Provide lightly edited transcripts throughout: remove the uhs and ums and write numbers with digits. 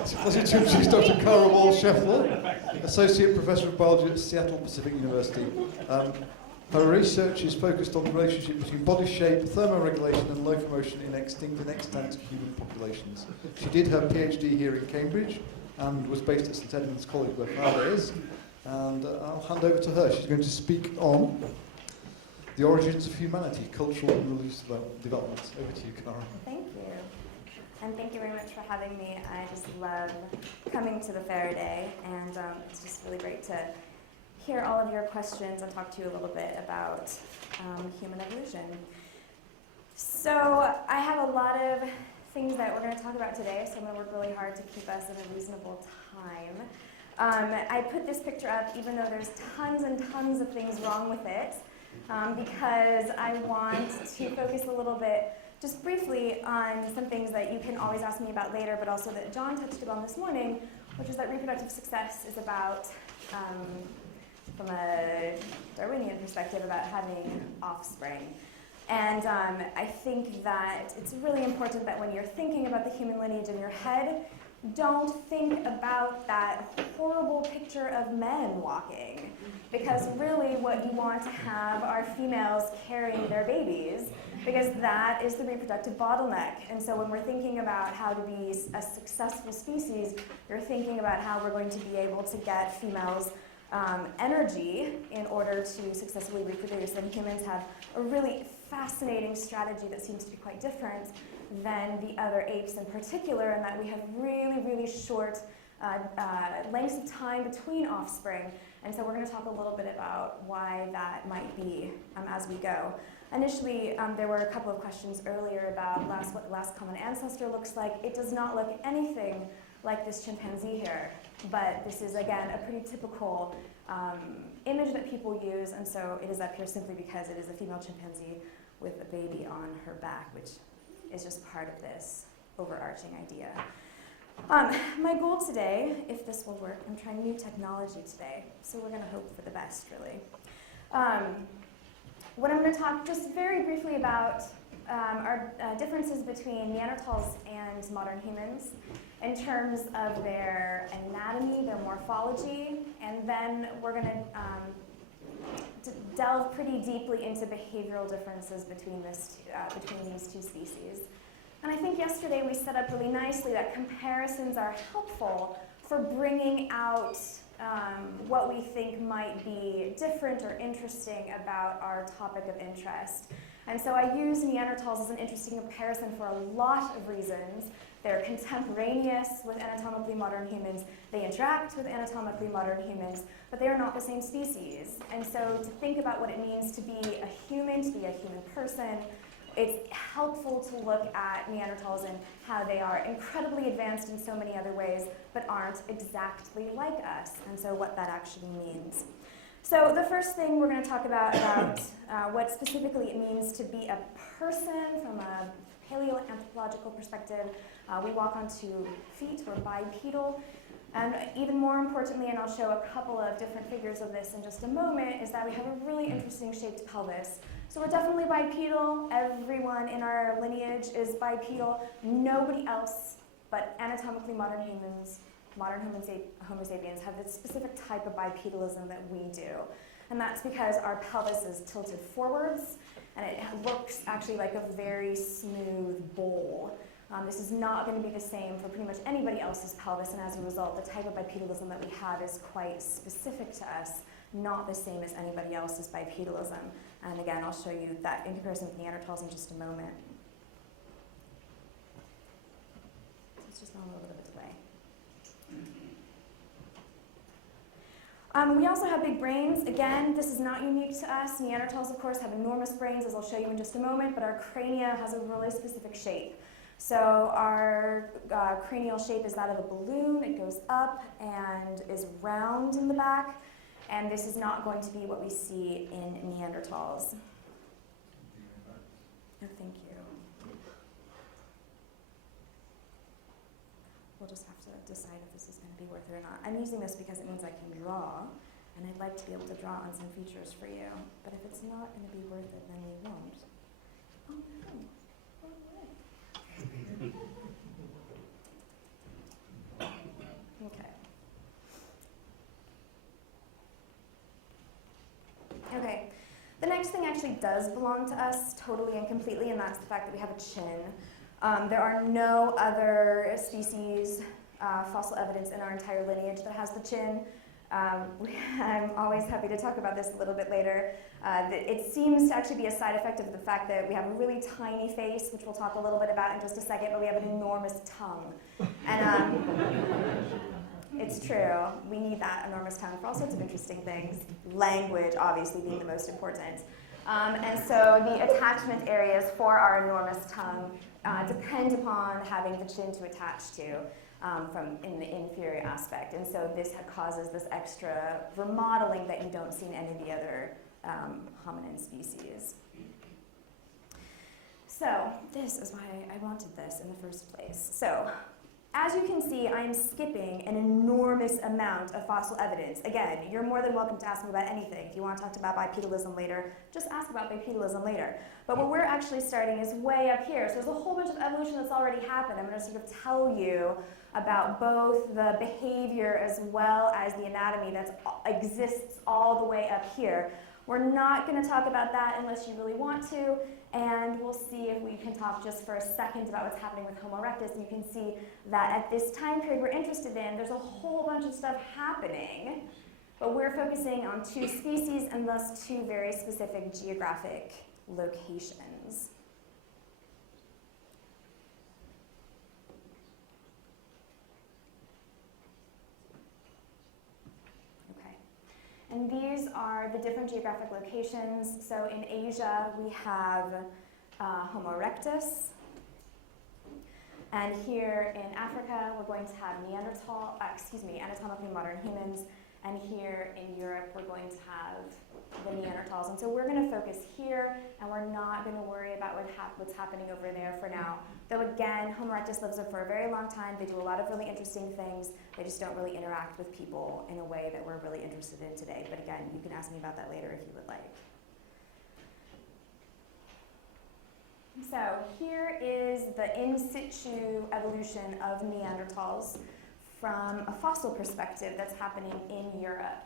It's a pleasure to introduce Dr. Cara Wall-Scheffler, Associate Professor of Biology at Seattle Pacific University. Her research is focused on the relationship between body shape, thermoregulation and locomotion in extinct and extant human populations. She did her PhD here in Cambridge and was based at St Edmunds College where Faraday is. And I'll hand over to her. She's going to speak on the origins of humanity, cultural and religious developments. Over to you, Cara. Thank you. And thank you very much for having me. I just love coming to the Faraday, and it's just really great to hear all of your questions and talk to you a little bit about human evolution. So I have a lot of things that we're going to talk about today, so I'm going to work really hard to keep us in a reasonable time. I put this picture up even though there's tons and tons of things wrong with it, because I want to focus a little bit just briefly on some things that you can always ask me about later, but also that John touched upon this morning, which is that reproductive success is about, from a Darwinian perspective, about having offspring. And I think that it's really important that when you're thinking about the human lineage in your head, don't think about that horrible picture of men walking, because really what you want to have are females carrying their babies, because that is the reproductive bottleneck. And so when we're thinking about how to be a successful species, you're thinking about how we're going to be able to get females energy in order to successfully reproduce. And humans have a really fascinating strategy that seems to be quite different than the other apes in particular, in that we have really, really short lengths of time between offspring. And so we're going to talk a little bit about why that might be as we go. Initially, there were a couple of questions earlier about what the last common ancestor looks like. It does not look anything like this chimpanzee here, but this is, again, a pretty typical image that people use, and so it is up here simply because it is a female chimpanzee with a baby on her back, which is just part of this overarching idea. My goal today, if this will work, I'm trying new technology today, so we're going to hope for the best, really. What I'm going to talk just very briefly about are differences between Neanderthals and modern humans in terms of their anatomy, their morphology, and then we're going to delve pretty deeply into behavioral differences between these two species. And I think yesterday we set up really nicely that comparisons are helpful for bringing out what we think might be different or interesting about our topic of interest. And so I use Neanderthals as an interesting comparison for a lot of reasons. They're contemporaneous with anatomically modern humans. They interact with anatomically modern humans, but they are not the same species. And so to think about what it means to be a human person, it's helpful to look at Neanderthals and how they are incredibly advanced in so many other ways, but aren't exactly like us, and so what that actually means. So the first thing we're going to talk about what specifically it means to be a person from a paleoanthropological perspective. We walk on 2 feet, we're bipedal. And even more importantly, and I'll show a couple of different figures of this in just a moment, is that we have a really interesting shaped pelvis. So we're definitely bipedal. Everyone in our lineage is bipedal. Nobody else but anatomically modern humans, modern Homo sapiens, have this specific type of bipedalism that we do. And that's because our pelvis is tilted forwards, and it looks actually like a very smooth bowl. This is not going to be the same for pretty much anybody else's pelvis, and as a result, the type of bipedalism that we have is quite specific to us, not the same as anybody else's bipedalism. And again, I'll show you that in comparison with Neanderthals in just a moment. So it's just on a little bit of a delay. We also have big brains. Again, this is not unique to us. Neanderthals, of course, have enormous brains, as I'll show you in just a moment, but our crania has a really specific shape. So our cranial shape is that of a balloon. It goes up and is round in the back. And this is not going to be what we see in Neanderthals. Oh, thank you. We'll just have to decide if this is going to be worth it or not. I'm using this because it means I can draw, and I'd like to be able to draw on some features for you. But if it's not going to be worth it, then we won't. Oh, no. All right. actually does belong to us totally and completely, and that's the fact that we have a chin. There are no other species, fossil evidence in our entire lineage that has the chin. I'm always happy to talk about this a little bit later. It seems to actually be a side effect of the fact that we have a really tiny face, which we'll talk a little bit about in just a second, but we have an enormous tongue. And it's true, we need that enormous tongue for all sorts of interesting things. Language, obviously, being the most important. And so the attachment areas for our enormous tongue depend upon having the chin to attach to. From in the inferior aspect, and so this causes this extra remodeling that you don't see in any of the other hominin species. So this is why I wanted this in the first place. So as you can see, I'm skipping an enormous amount of fossil evidence. Again, you're more than welcome to ask me about anything. If you want to talk about bipedalism later, just ask about bipedalism later. But what we're actually starting is way up here. So there's a whole bunch of evolution that's already happened. I'm going to sort of tell you about both the behavior as well as the anatomy that exists all the way up here. We're not going to talk about that unless you really want to, and we'll see if we can talk just for a second about what's happening with Homo erectus. And you can see that at this time period we're interested in, there's a whole bunch of stuff happening, but we're focusing on two species and thus two very specific geographic locations. And these are the different geographic locations. So in Asia, we have Homo erectus. And here in Africa, we're going to have anatomically modern humans. And here in Europe, we're going to have the Neanderthals. And so we're going to focus here, and we're not going to worry about what's happening over there for now. Though again, Homo erectus lives there for a very long time. They do a lot of really interesting things. They just don't really interact with people in a way that we're really interested in today. But again, you can ask me about that later if you would like. So here is the in situ evolution of Neanderthals from a fossil perspective that's happening in Europe.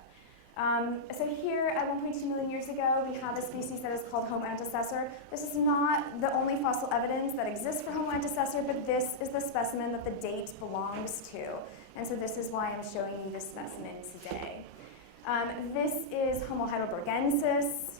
So here, at 1.2 million years ago, we have a species that is called Homo antecessor. This is not the only fossil evidence that exists for Homo antecessor, but this is the specimen that the date belongs to. And so this is why I'm showing you this specimen today. This is Homo heidelbergensis.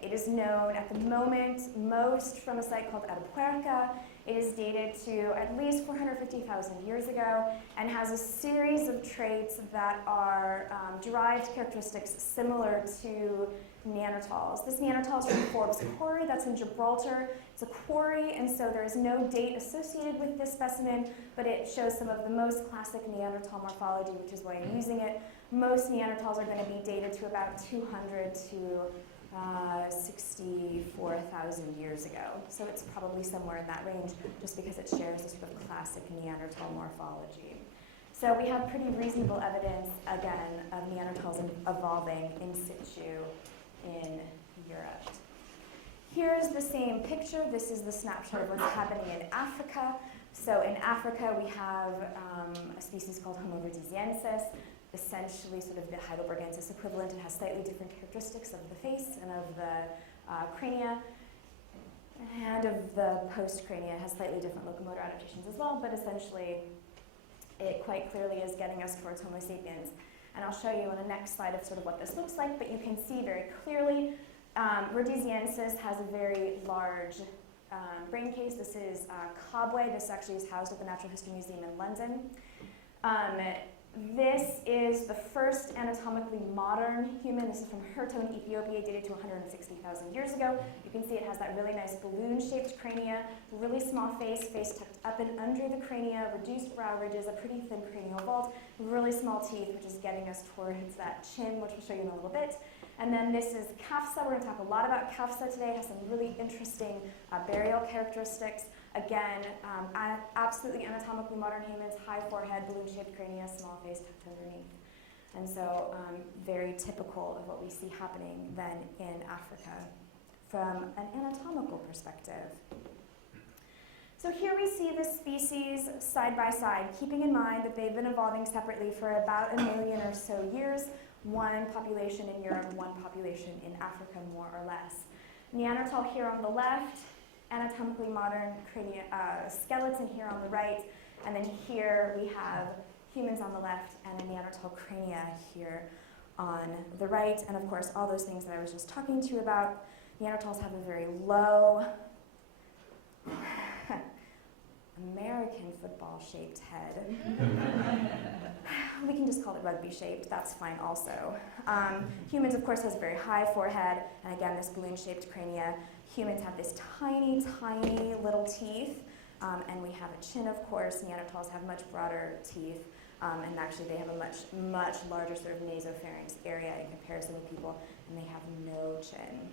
It is known at the moment most from a site called Atapuerca. It is dated to at least 450,000 years ago and has a series of traits that are derived characteristics similar to Neanderthals. This Neanderthal is from Forbes Quarry, that's in Gibraltar. It's a quarry, and so there is no date associated with this specimen, but it shows some of the most classic Neanderthal morphology, which is why I'm using it. Most Neanderthals are going to be dated to about 200 to 64,000 years ago. So it's probably somewhere in that range just because it shares a sort of classic Neanderthal morphology. So we have pretty reasonable evidence, again, of Neanderthals evolving in situ in Europe. Here's the same picture. This is the snapshot of what's happening in Africa. So in Africa, we have a species called Homo rhodesiensis, essentially sort of the heidelbergensis equivalent. It has slightly different characteristics of the face and of the crania, and of the post-crania. It has slightly different locomotor adaptations as well, but essentially it quite clearly is getting us towards Homo sapiens. And I'll show you on the next slide of sort of what this looks like, but you can see very clearly rhodesiensis has a very large brain case. This is Cobway. This actually is housed at the Natural History Museum in London. This is the first anatomically modern human. This is from Herto in Ethiopia, dated to 160,000 years ago. You can see it has that really nice balloon-shaped crania, really small face tucked up and under the crania, reduced brow ridges, a pretty thin cranial vault, really small teeth, which is getting us towards that chin, which we'll show you in a little bit. And then this is CAFSA. We're going to talk a lot about CAFSA today. It has some really interesting burial characteristics. Again, absolutely anatomically modern humans, high forehead, balloon-shaped crania, small face tucked underneath. And so very typical of what we see happening then in Africa from an anatomical perspective. So here we see the species side by side, keeping in mind that they've been evolving separately for about 1 million or so years. one population in Europe, one population in Africa, more or less. Neanderthal here on the left, anatomically modern skeleton here on the right, and then here we have humans on the left and a Neanderthal crania here on the right, and of course all those things that I was just talking to you about. Neanderthals have a very low American football-shaped head. We can just call it rugby-shaped, that's fine also. Humans, of course, has a very high forehead, and again, this balloon-shaped crania. Humans have this tiny, tiny little teeth, and we have a chin, of course. Neanderthals have much broader teeth, and actually they have a much, much larger sort of nasopharynx area in comparison to people, and they have no chin.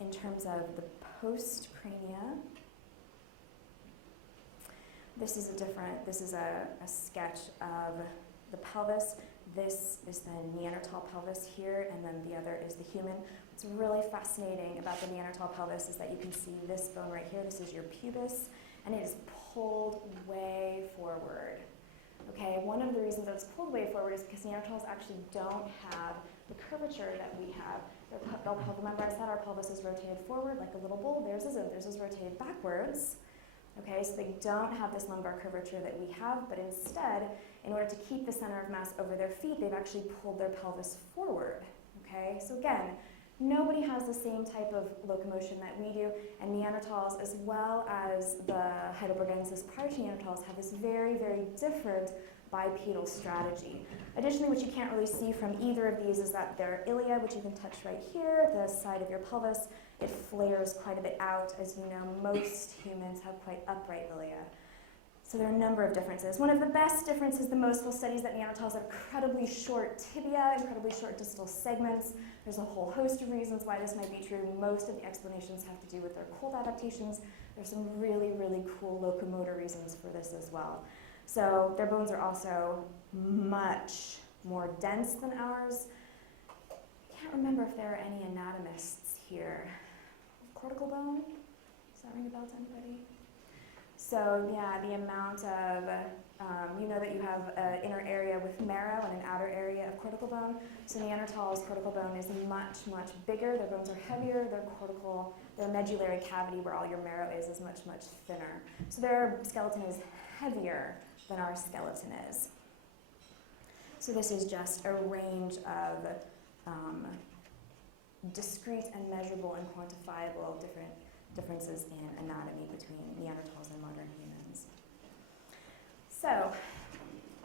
In terms of the post-crania, this is a sketch of the pelvis. This is the Neanderthal pelvis here, and then the other is the human. What's really fascinating about the Neanderthal pelvis is that you can see this bone right here. This is your pubis, and it is pulled way forward. Okay, one of the reasons that it's pulled way forward is because Neanderthals actually don't have the curvature that we have. Remember I said our pelvis is rotated forward like a little bowl. Theirs is rotated backwards. Okay, so they don't have this lumbar curvature that we have, but instead, in order to keep the center of mass over their feet, they've actually pulled their pelvis forward. Okay, so again, nobody has the same type of locomotion that we do, and Neanderthals, as well as the Heidelbergensis prior to Neanderthals, have this very, very different bipedal strategy. Additionally, what you can't really see from either of these is that their ilia, which you can touch right here, the side of your pelvis, it flares quite a bit out. As you know, most humans have quite upright ilia. So there are a number of differences. One of the best differences the most will study is that Neanderthals have incredibly short tibia, incredibly short distal segments. There's a whole host of reasons why this might be true. Most of the explanations have to do with their cold adaptations. There's some really, really cool locomotor reasons for this as well. So their bones are also much more dense than ours. I can't remember if there are any anatomists here. Cortical bone? Does that ring a bell to anybody? So yeah, the amount of, you know that you have an inner area with marrow and an outer area of cortical bone. So Neanderthals' cortical bone is much, much bigger. Their bones are heavier. Their medullary cavity, where all your marrow is much, much thinner. So their skeleton is heavier than our skeleton is. So this is just a range of discrete and measurable and quantifiable differences in anatomy between Neanderthals and modern humans. So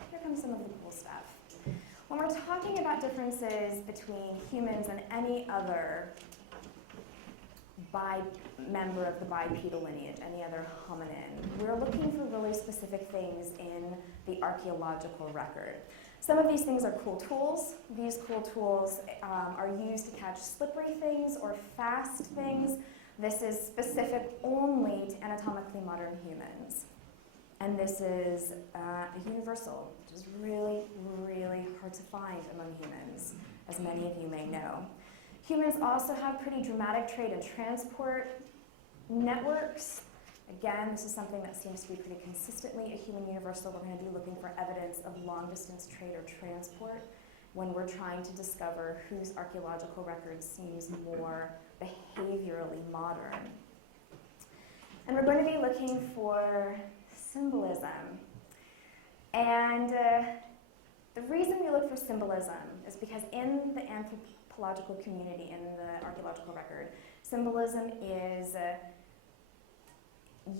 here comes some of the cool stuff. When we're talking about differences between humans and any other member of the bipedal lineage, any other hominin, we're looking for really specific things in the archaeological record. Some of these things are cool tools. These cool tools are used to catch slippery things or fast things. This is specific only to anatomically modern humans. And this is a universal, which is really, really hard to find among humans, as many of you may know. Humans also have pretty dramatic trade and transport networks. Again, this is something that seems to be pretty consistently a human universal. We're going to be looking for evidence of long-distance trade or transport when we're trying to discover whose archaeological record seems more behaviorally modern. And we're going to be looking for symbolism. And the reason we look for symbolism is because in the anthropological community, in the archaeological record, symbolism is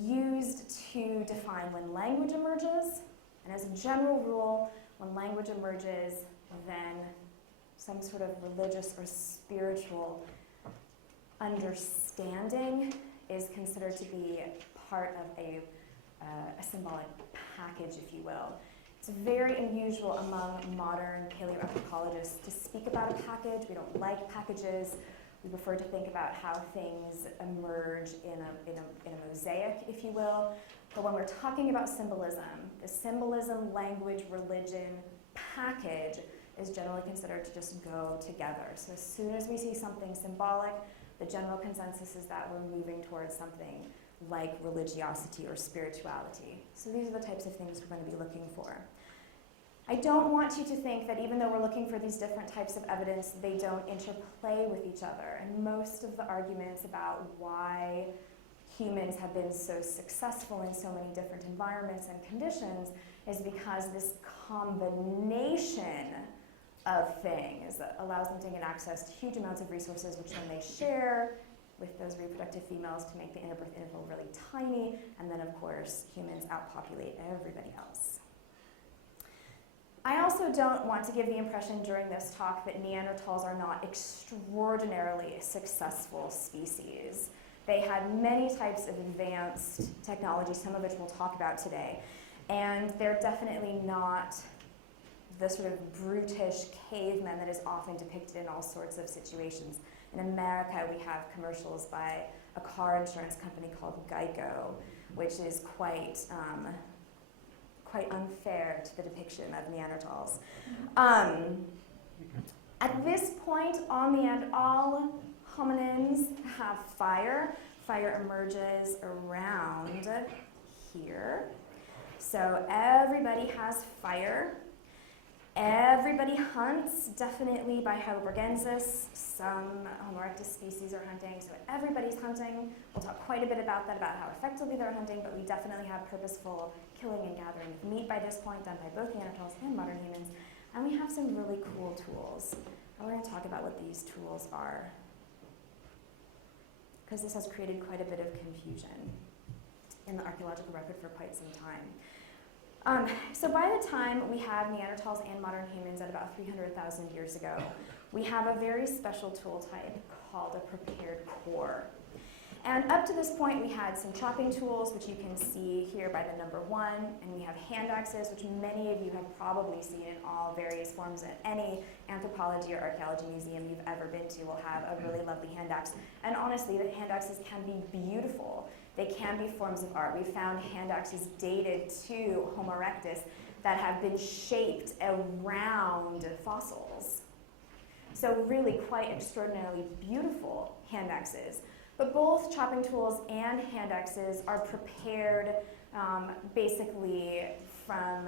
used to define when language emerges, and as a general rule, when language emerges, then some sort of religious or spiritual understanding is considered to be part of a symbolic package, if you will. It's very unusual among modern paleoanthropologists to speak about a package. We don't like packages. We prefer to think about how things emerge in a mosaic, if you will. But when we're talking about symbolism, the symbolism, language, religion package is generally considered to just go together. So as soon as we see something symbolic, the general consensus is that we're moving towards something like religiosity or spirituality. So these are the types of things we're going to be looking for. I don't want you to think that even though we're looking for these different types of evidence, they don't interplay with each other. And most of the arguments about why humans have been so successful in so many different environments and conditions is because this combination of things that allows them to get access to huge amounts of resources, which then they share with those reproductive females to make the interbirth interval really tiny, and then of course humans outpopulate everybody else. I also don't want to give the impression during this talk that Neanderthals are not extraordinarily successful species. They had many types of advanced technology, some of which we'll talk about today, and they're definitely not the sort of brutish cavemen that is often depicted in all sorts of situations. In America, we have commercials by a car insurance company called Geico, which is quite unfair to the depiction of Neanderthals. At this point, all hominins have fire. Fire emerges around here. So everybody has fire. Everybody hunts, definitely by Heidelbergensis. Some Homo erectus species are hunting, so everybody's hunting. We'll talk quite a bit about that, about how effectively they're hunting, but we definitely have purposeful killing and gathering of meat by this point, done by both Neanderthals and modern humans. And we have some really cool tools. And we're going to talk about what these tools are, because this has created quite a bit of confusion in the archaeological record for quite some time. So by the time we have Neanderthals and modern humans at about 300,000 years ago, we have a very special tool type called a prepared core. And up to this point, we had some chopping tools, which you can see here by the number 1, and we have hand axes, which many of you have probably seen in all various forms. At any anthropology or archaeology museum you've ever been to will have a really lovely hand axe. And honestly, the hand axes can be beautiful. They can be forms of art. We found hand axes dated to Homo erectus that have been shaped around fossils. So really quite extraordinarily beautiful hand axes. But both chopping tools and hand axes are prepared basically from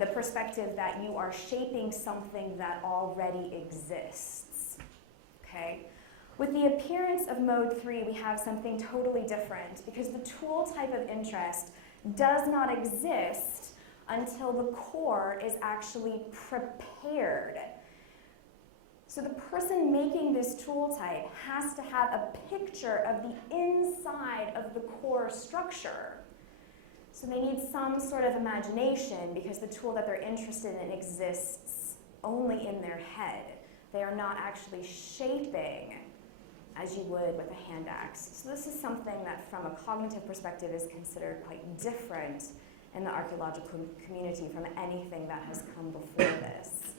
the perspective that you are shaping something that already exists, okay? With the appearance of mode 3, we have something totally different, because the tool type of interest does not exist until the core is actually prepared. So the person making this tool type has to have a picture of the inside of the core structure. So they need some sort of imagination, because the tool that they're interested in exists only in their head. They are not actually shaping as you would with a hand axe. So this is something that from a cognitive perspective is considered quite different in the archaeological community from anything that has come before this.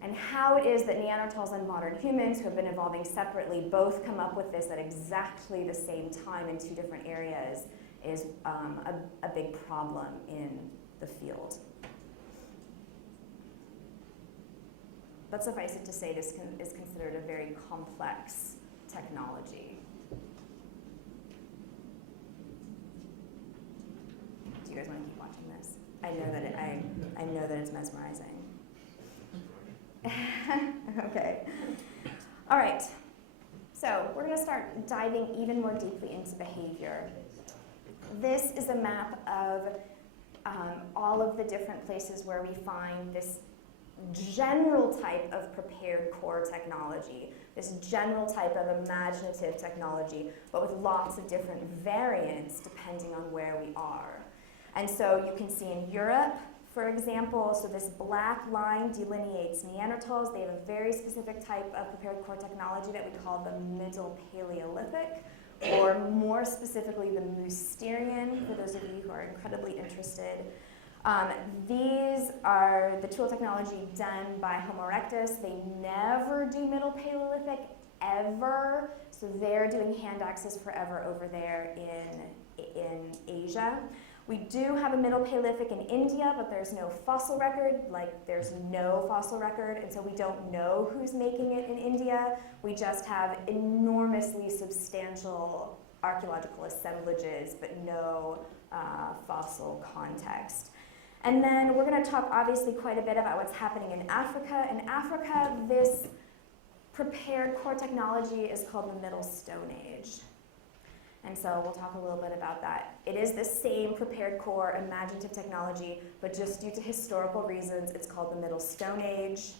And how it is that Neanderthals and modern humans, who have been evolving separately, both come up with this at exactly the same time in 2 different areas is a big problem in the field. But suffice it to say, this is considered a very complex technology. Do you guys want to keep watching this? I know that it's mesmerizing. Okay. All right. So we're going to start diving even more deeply into behavior. This is a map of all of the different places where we find this general type of prepared core technology, this general type of imaginative technology, but with lots of different variants depending on where we are. And so you can see in Europe, for example, so this black line delineates Neanderthals. They have a very specific type of prepared core technology that we call the Middle Paleolithic, or more specifically the Mousterian, for those of you who are incredibly interested. These are the tool technology done by Homo erectus. They never do Middle Paleolithic, ever. So they're doing hand axes forever over there in Asia. We do have a Middle Paleolithic in India, but there's no fossil record, there's no fossil record, and so we don't know who's making it in India. We just have enormously substantial archaeological assemblages, but no fossil context. And then we're going to talk obviously quite a bit about what's happening in Africa. In Africa, this prepared core technology is called the Middle Stone Age. And so we'll talk a little bit about that. It is the same prepared core imaginative technology, but just due to historical reasons, it's called the Middle Stone Age.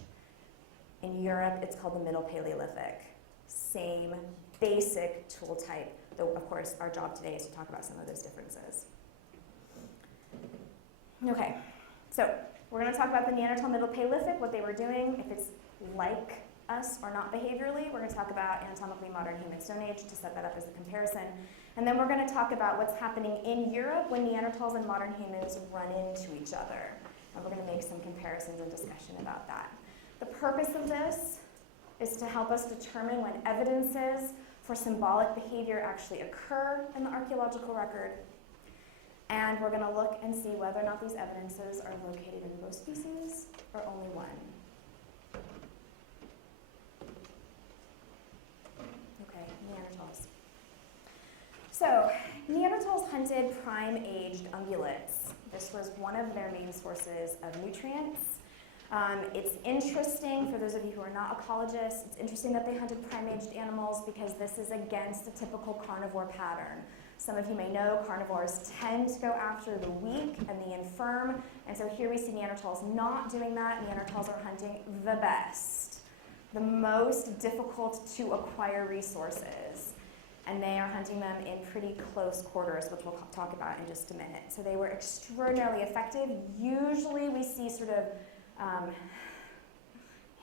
In Europe, it's called the Middle Paleolithic. Same basic tool type, though of course our job today is to talk about some of those differences. Okay, so we're going to talk about the Neanderthal Middle Paleolithic, what they were doing, if it's like us or not behaviorally. We're going to talk about anatomically modern human Stone Age to set that up as a comparison. And then we're going to talk about what's happening in Europe when Neanderthals and modern humans run into each other. And we're going to make some comparisons and discussion about that. The purpose of this is to help us determine when evidences for symbolic behavior actually occur in the archaeological record. And we're going to look and see whether or not these evidences are located in both species or only one. Okay, Neanderthals. So, Neanderthals hunted prime-aged ungulates. This was one of their main sources of nutrients. It's interesting, for those of you who are not ecologists, it's interesting that they hunted prime-aged animals because this is against the typical carnivore pattern. Some of you may know carnivores tend to go after the weak and the infirm, and so here we see Neanderthals not doing that. Neanderthals are hunting the best, the most difficult to acquire resources, and they are hunting them in pretty close quarters, which we'll talk about in just a minute. So they were extraordinarily effective. Usually we see sort of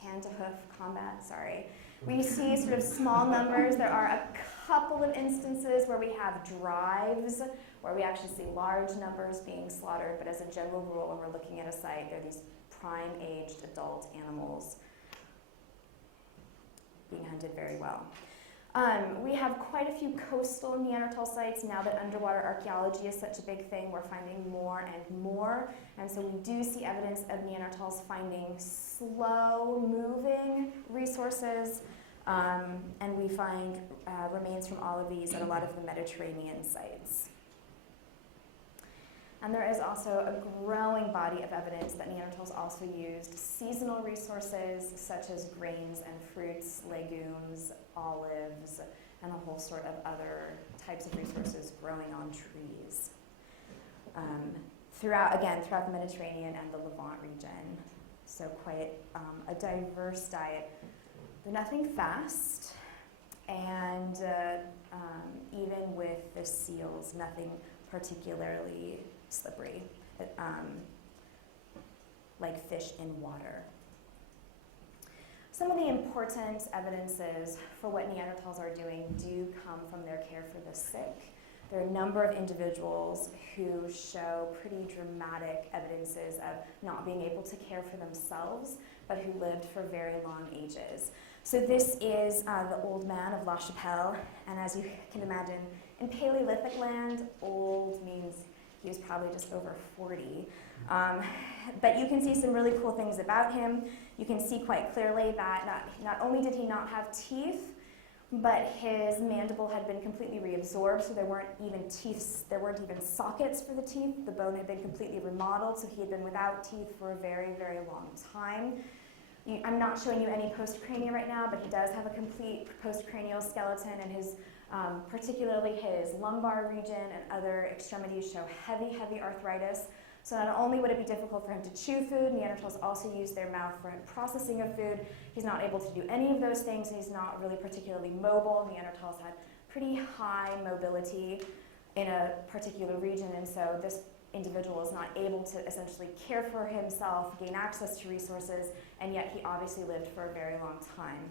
hand-to-hoof combat, sorry. We see sort of small numbers. There are a couple of instances where we have drives, where we actually see large numbers being slaughtered, but as a general rule, when we're looking at a site, there are these prime-aged adult animals being hunted very well. We have quite a few coastal Neanderthal sites. Now that underwater archaeology is such a big thing, we're finding more and more. And so we do see evidence of Neanderthals finding slow-moving resources. And we find remains from all of these at a lot of the Mediterranean sites. And there is also a growing body of evidence that Neanderthals also used seasonal resources such as grains and fruits, legumes, olives, and a whole sort of other types of resources growing on trees. Throughout the Mediterranean and the Levant region. So quite a diverse diet. They're nothing fast, and even with the seals, nothing particularly slippery, like fish in water. Some of the important evidences for what Neanderthals are doing do come from their care for the sick. There are a number of individuals who show pretty dramatic evidences of not being able to care for themselves, but who lived for very long ages. So this is the old man of La Chapelle, and as you can imagine, in Paleolithic land, old means he was probably just over 40. But you can see some really cool things about him. You can see quite clearly that not only did he not have teeth, but his mandible had been completely reabsorbed, so there weren't even teeth, there weren't even sockets for the teeth. The bone had been completely remodeled, so he had been without teeth for a very, very long time. I'm not showing you any postcrania right now, but he does have a complete postcranial skeleton, and his, particularly his lumbar region and other extremities show heavy, heavy arthritis. So not only would it be difficult for him to chew food, Neanderthals also use their mouth for processing of food. He's not able to do any of those things, and he's not really particularly mobile. Neanderthals had pretty high mobility in a particular region, and so this individual is not able to essentially care for himself, gain access to resources, and yet he obviously lived for a very long time.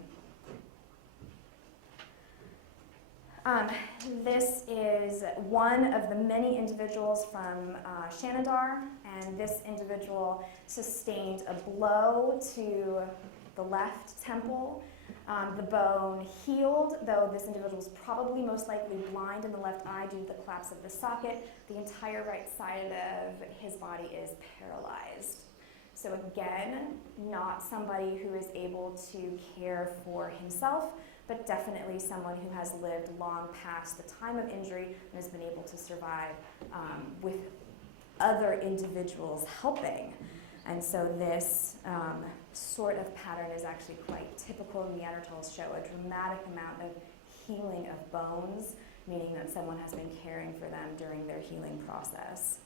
This is one of the many individuals from Shanidar, and this individual sustained a blow to the left temple. The bone healed, though this individual was probably most likely blind in the left eye due to the collapse of the socket. The entire right side of his body is paralyzed. So again, not somebody who is able to care for himself, but definitely someone who has lived long past the time of injury and has been able to survive with other individuals helping. And so this sort of pattern is actually quite typical. Neanderthals show a dramatic amount of healing of bones, meaning that someone has been caring for them during their healing process.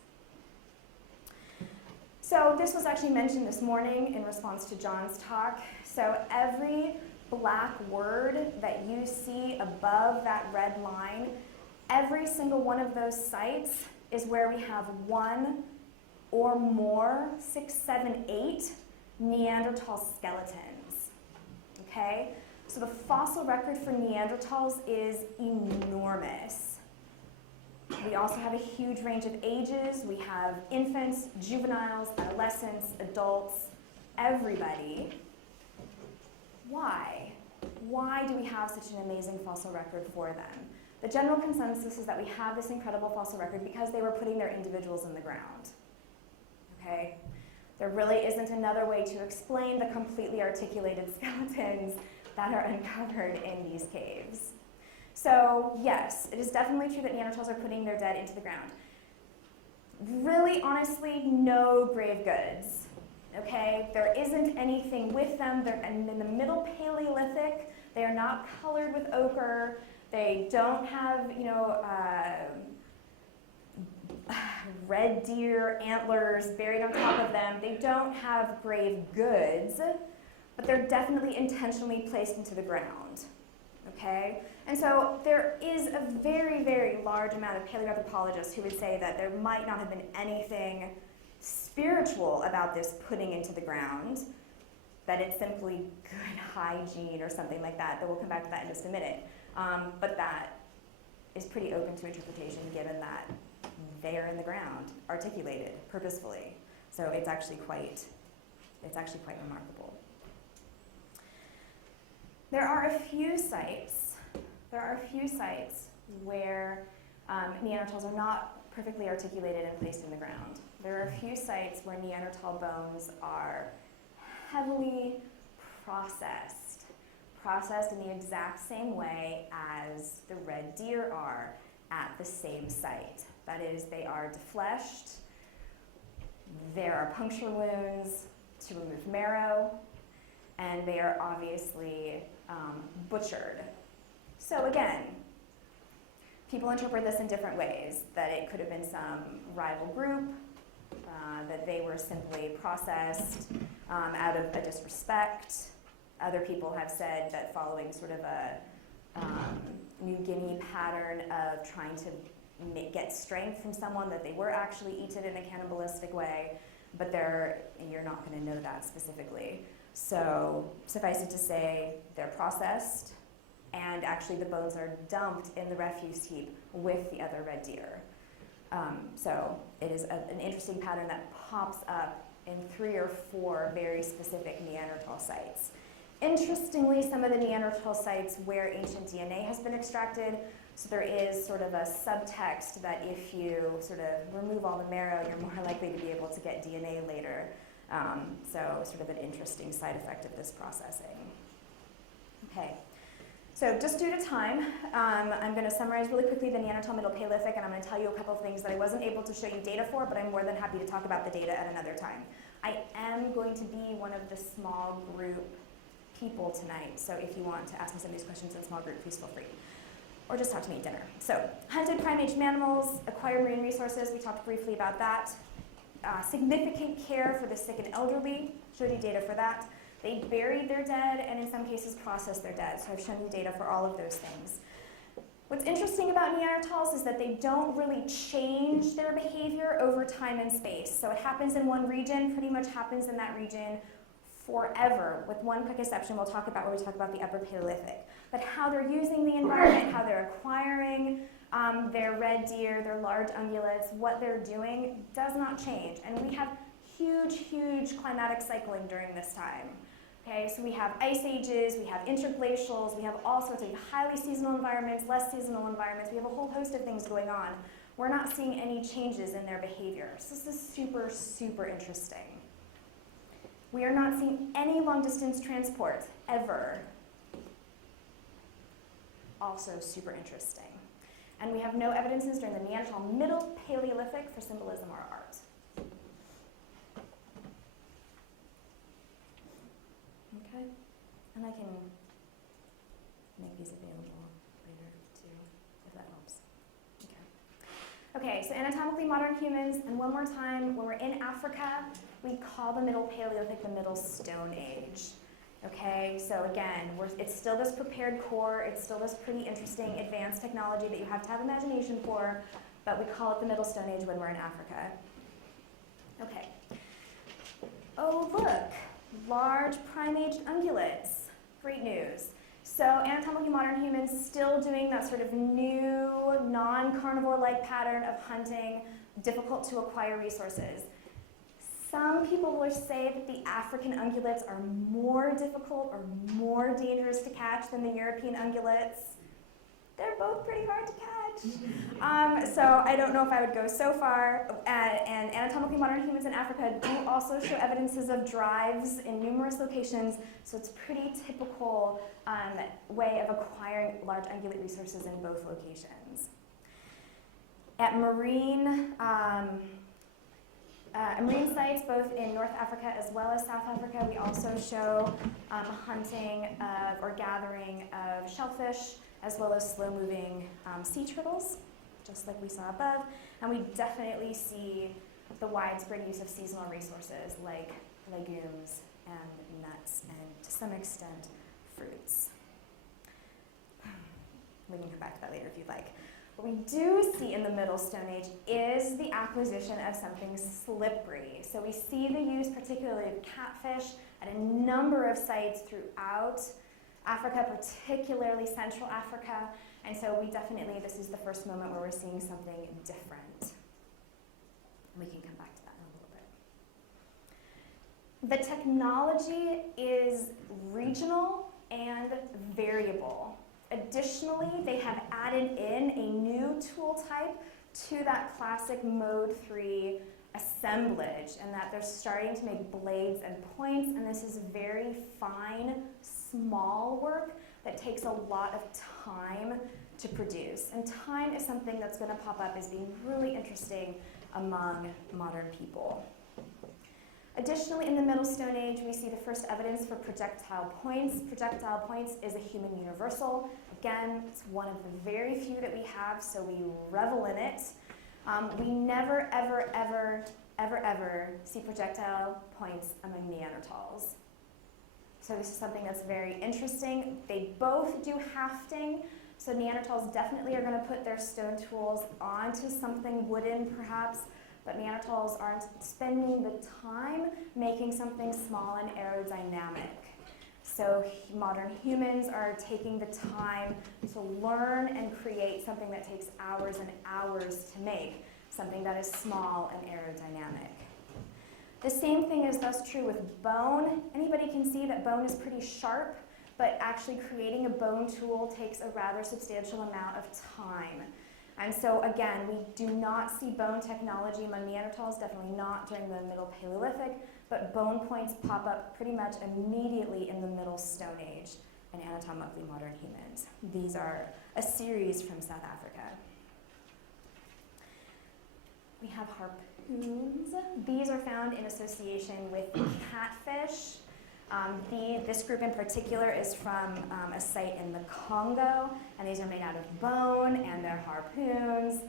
So this was actually mentioned this morning in response to John's talk. So every black word that you see above that red line, every single one of those sites is where we have one or more, 6, 7, 8 Neanderthal skeletons, okay? So the fossil record for Neanderthals is enormous. We also have a huge range of ages. We have infants, juveniles, adolescents, adults, everybody. Why? Why do we have such an amazing fossil record for them? The general consensus is that we have this incredible fossil record because they were putting their individuals in the ground. Okay? There really isn't another way to explain the completely articulated skeletons that are uncovered in these caves. So yes, it is definitely true that Neanderthals are putting their dead into the ground. Really, honestly, no grave goods. Okay? There isn't anything with them. They're in the middle Paleolithic. They are not colored with ochre. They don't have, red deer antlers buried on top of them. They don't have grave goods, but they're definitely intentionally placed into the ground, okay? And so there is a very, very large amount of paleoanthropologists who would say that there might not have been anything spiritual about this putting into the ground, that it's simply good hygiene or something like that. We'll come back to that in just a minute. But that is pretty open to interpretation given that they are in the ground, articulated purposefully. So it's actually quite remarkable. There are a few sites where Neanderthals are not perfectly articulated and placed in the ground. There are a few sites where Neanderthal bones are heavily processed in the exact same way as the red deer are at the same site. That is, they are defleshed, there are puncture wounds to remove marrow, and they are obviously butchered. So again, people interpret this in different ways, that it could have been some rival group, that they were simply processed out of a disrespect. Other people have said that following sort of a New Guinea pattern of trying to get strength from someone, that they were actually eaten in a cannibalistic way, but you're not going to know that specifically. So suffice it to say, they're processed, and actually the bones are dumped in the refuse heap with the other red deer. So it is an interesting pattern that pops up in 3 or 4 very specific Neanderthal sites. Interestingly, some of the Neanderthal sites where ancient DNA has been extracted, so there is sort of a subtext that if you sort of remove all the marrow, you're more likely to be able to get DNA later. So sort of an interesting side effect of this processing. Okay, so just due to time, I'm going to summarize really quickly the Neanderthal Middle Paleolithic, and I'm going to tell you a couple of things that I wasn't able to show you data for, but I'm more than happy to talk about the data at another time. I am going to be one of the small group people tonight, so if you want to ask me some of these questions in small group, please feel free. Or just talk to me at dinner. So, hunted prime-age mammals, acquired marine resources, we talked briefly about that. Significant care for the sick and elderly, showed you data for that. They buried their dead and in some cases processed their dead, so I've shown you data for all of those things. What's interesting about Neanderthals is that they don't really change their behavior over time and space. So it happens in one region, pretty much happens in that region forever, with one quick exception we'll talk about when we talk about the Upper Paleolithic. But how they're using the environment, how they're acquiring their red deer, their large ungulates, what they're doing does not change. And we have huge, huge climatic cycling during this time. Okay, so we have ice ages, we have interglacials, we have all sorts of highly seasonal environments, less seasonal environments. We have a whole host of things going on. We're not seeing any changes in their behavior. So this is super, super interesting. We are not seeing any long distance transport, ever. Also super interesting. And we have no evidences during the Neanderthal Middle Paleolithic for symbolism or art. Okay, and I can make these available later too, if that helps. Okay, so anatomically modern humans, and one more time, when we're in Africa, we call the Middle Paleolithic the Middle Stone Age. Okay, so again, it's still this prepared core, it's still this pretty interesting advanced technology that you have to have imagination for, but we call it the Middle Stone Age when we're in Africa. Okay. Oh, look, large prime-aged ungulates. Great news. So anatomically modern humans still doing that sort of new, non-carnivore-like pattern of hunting, difficult to acquire resources. Some people will say that the African ungulates are more difficult or more dangerous to catch than the European ungulates. They're both pretty hard to catch. So I don't know if I would go so far. And anatomically modern humans in Africa do also show evidences of drives in numerous locations, so it's a pretty typical way of acquiring large ungulate resources in both locations. At marine sites, both in North Africa as well as South Africa, we also show hunting or gathering of shellfish, as well as slow-moving sea turtles, just like we saw above. And we definitely see the widespread use of seasonal resources like legumes and nuts, and to some extent, fruits. We can come back to that later if you'd like. What we do see in the Middle Stone Age is the acquisition of something slippery. So we see the use particularly of catfish at a number of sites throughout Africa, particularly Central Africa, and so we definitely, this is the first moment where we're seeing something different. We can come back to that in a little bit. The technology is regional and variable. Additionally, they have added in a new tool type to that classic Mode 3 assemblage, and that they're starting to make blades and points, and this is very fine, small work that takes a lot of time to produce. And time is something that's going to pop up as being really interesting among modern people. Additionally, in the Middle Stone Age, we see the first evidence for projectile points. Projectile points is a human universal. Again, it's one of the very few that we have, so we revel in it. We never, ever, ever, ever, ever see projectile points among Neanderthals. So this is something that's very interesting. They both do hafting, so Neanderthals definitely are going to put their stone tools onto something wooden, perhaps, but Neanderthals aren't spending the time making something small and aerodynamic. So modern humans are taking the time to learn and create something that takes hours and hours to make, something that is small and aerodynamic. The same thing is thus true with bone. Anybody can see that bone is pretty sharp, but actually creating a bone tool takes a rather substantial amount of time. And so again, we do not see bone technology among Neanderthals, definitely not during the Middle Paleolithic, but bone points pop up pretty much immediately in the Middle Stone Age in anatomically modern humans. These are a series from South Africa. We have harpoons. These are found in association with catfish. This group in particular is from a site in the Congo, and these are made out of bone, and they're harpoons,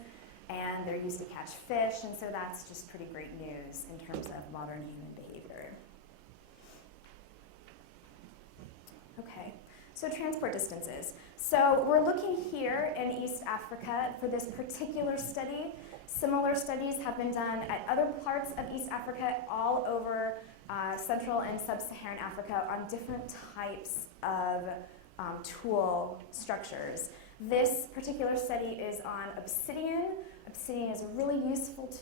and they're used to catch fish, and so that's just pretty great news in terms of modern human behavior. Okay, so transport distances. So we're looking here in East Africa for this particular study. Similar studies have been done at other parts of East Africa, all over Central and Sub-Saharan Africa, on different types of tool structures. This particular study is on obsidian. Obsidian is a really useful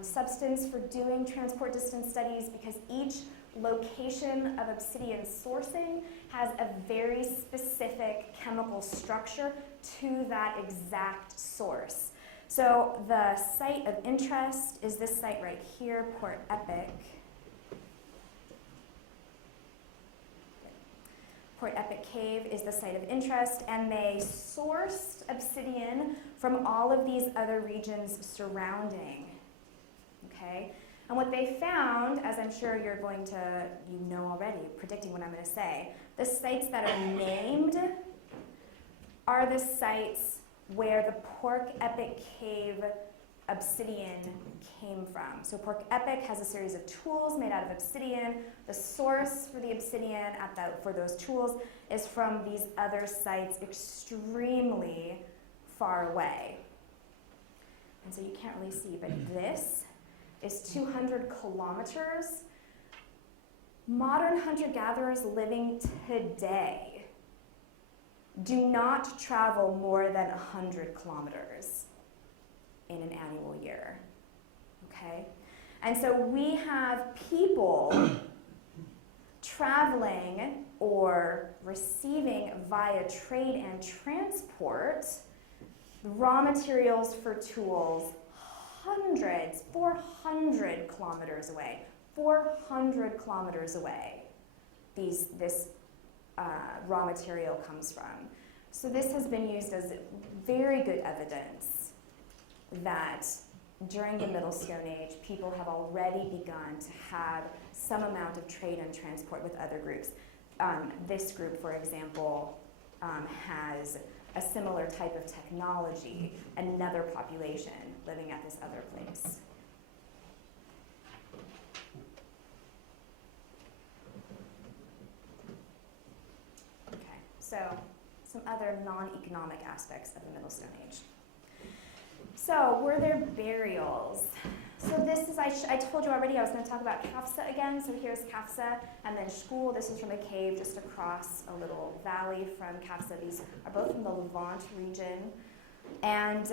substance for doing transport distance studies because each location of obsidian sourcing has a very specific chemical structure to that exact source. So the site of interest is this site right here, Port Epic. Port Epic Cave is the site of interest, and they sourced obsidian from all of these other regions surrounding. Okay? And what they found, as I'm sure you're going to, you know already, predicting what I'm going to say, the sites that are named are the sites where the Pork Epic Cave obsidian came from. So Pork Epic has a series of tools made out of obsidian. The source for the obsidian for those tools is from these other sites extremely far away. And so you can't really see, but this is 200 kilometers. Modern hunter-gatherers living today do not travel more than 100 kilometers in an annual year, okay? And so we have people traveling or receiving via trade and transport raw materials for tools 400 kilometers away, 400 kilometers away, this raw material comes from. So this has been used as very good evidence that during the Middle Stone Age, people have already begun to have some amount of trade and transport with other groups. This group, for example, has a similar type of technology, another population living at this other place. Okay, so some other non-economic aspects of the Middle Stone Age. So, were there burials? So this is, I told you already I was going to talk about Kafsa again. So here's Kafsa, and then Shkul. This is from a cave just across a little valley from Kafsa. These are both from the Levant region. And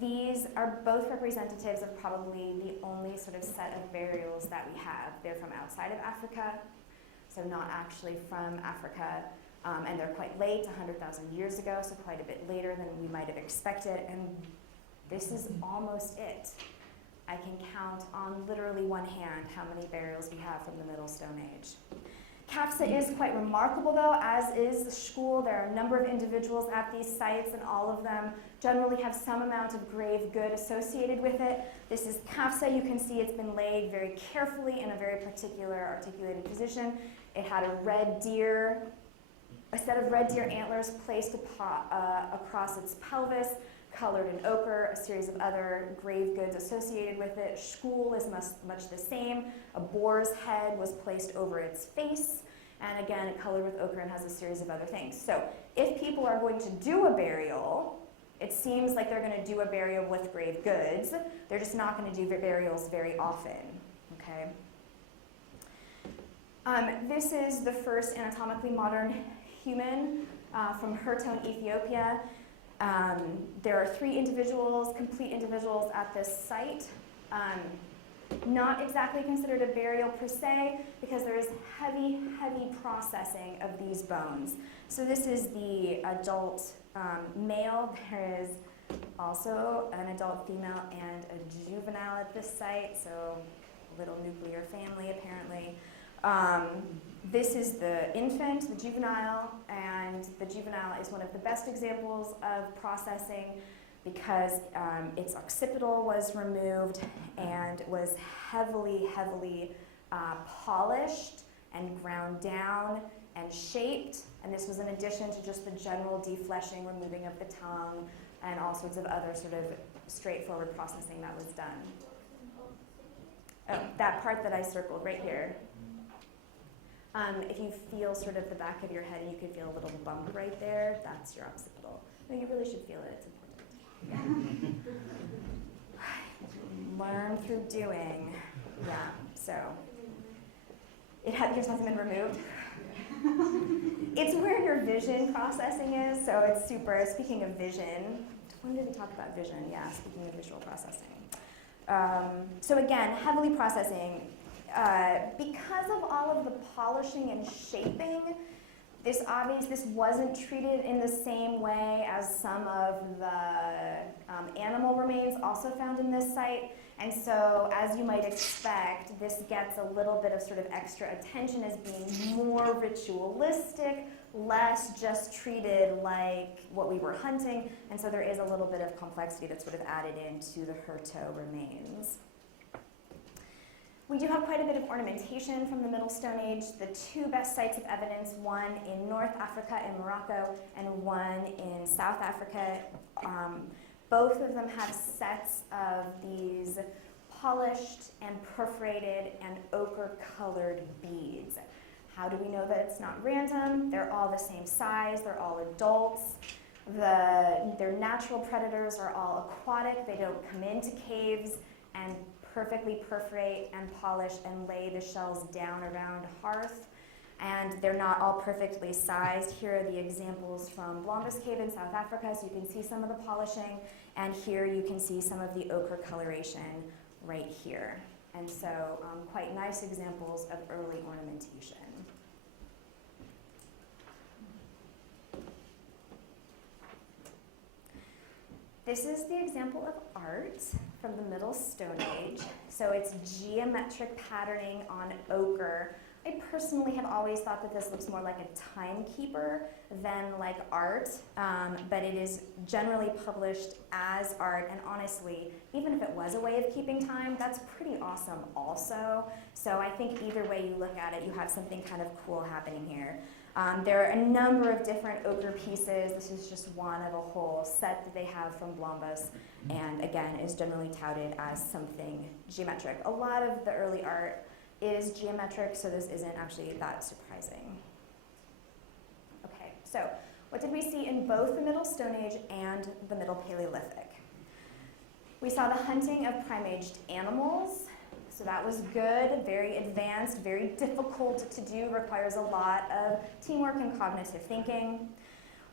these are both representatives of probably the only sort of set of burials that we have. They're from outside of Africa, so not actually from Africa. And they're quite late, 100,000 years ago, so quite a bit later than we might have expected. And this is almost it. I can count on literally one hand how many burials we have from the Middle Stone Age. Kafsa is quite remarkable though, as is the Shkul. There are a number of individuals at these sites, and all of them generally have some amount of grave good associated with it. This is Kafsa. You can see it's been laid very carefully in a very particular articulated position. It had a set of red deer antlers placed across its pelvis, colored in ochre, a series of other grave goods associated with it. Shkul is much the same. A boar's head was placed over its face, and again, colored with ochre and has a series of other things. So if people are going to do a burial, it seems like they're going to do a burial with grave goods. They're just not going to do burials very often, okay? This is the first anatomically modern human from Herton, Ethiopia. There are 3 individuals, complete individuals at this site. Not exactly considered a burial per se, because there is heavy processing of these bones. So this is the adult male. There is also an adult female and a juvenile at this site, so a little nuclear family apparently. This is the infant, the juvenile, and the juvenile is one of the best examples of processing because its occipital was removed and was heavily polished and ground down and shaped. And this was in addition to just the general defleshing, removing of the tongue, and all sorts of other sort of straightforward processing that was done. Oh, that part that I circled right here. If you feel sort of the back of your head and you can feel a little bump right there, that's your occipital. No, you really should feel it, it's important. Learn through doing. Yeah, so. Yours hasn't been removed? It's where your vision processing is, so it's super. Speaking of vision, when did we talk about vision? Yeah, speaking of visual processing. So again, heavily processing. Because of all of the polishing and shaping, this wasn't treated in the same way as some of the animal remains also found in this site. And so, as you might expect, this gets a little bit of sort of extra attention as being more ritualistic, less just treated like what we were hunting, and so there is a little bit of complexity that's sort of added into the Hurto remains. We do have quite a bit of ornamentation from the Middle Stone Age. The two best sites of evidence, one in North Africa in Morocco and one in South Africa, both of them have sets of these polished and perforated and ochre-colored beads. How do we know that it's not random? They're all the same size, they're all adults. Their natural predators are all aquatic, they don't come into caves and perfectly perforate and polish and lay the shells down around a hearth. And they're not all perfectly sized. Here are the examples from Blombus Cave in South Africa, so you can see some of the polishing, and here you can see some of the ochre coloration right here. And so quite nice examples of early ornamentation. This is the example of art from the Middle Stone Age. So it's geometric patterning on ochre. I personally have always thought that this looks more like a timekeeper than like art, but it is generally published as art, and honestly, even if it was a way of keeping time, that's pretty awesome also. So I think either way you look at it, you have something kind of cool happening here. There are a number of different ochre pieces. This is just one of a whole set that they have from Blombus, and again, is generally touted as something geometric. A lot of the early art is geometric, so this isn't actually that surprising. Okay, so what did we see in both the Middle Stone Age and the Middle Paleolithic? We saw the hunting of prime-aged animals. So that was good, very advanced, very difficult to do, requires a lot of teamwork and cognitive thinking.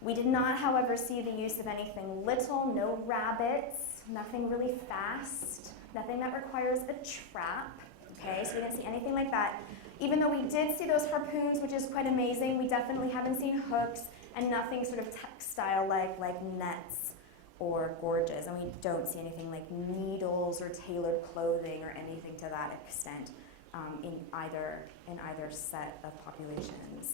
We did not, however, see the use of anything little, no rabbits, nothing really fast, nothing that requires a trap. Okay, so we didn't see anything like that. Even though we did see those harpoons, which is quite amazing, we definitely haven't seen hooks and nothing sort of textile-like nets or gorges, and we don't see anything like needles or tailored clothing or anything to that extent in either set of populations.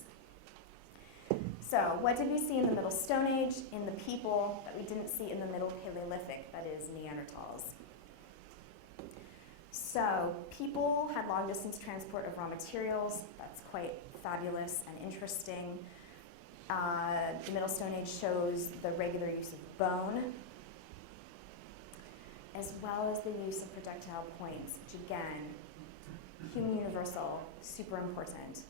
So what did we see in the Middle Stone Age in the people that we didn't see in the Middle Paleolithic, that is Neanderthals? So people had long-distance transport of raw materials. That's quite fabulous and interesting. The Middle Stone Age shows the regular use of bone, as well as the use of projectile points, which again, human universal, super important,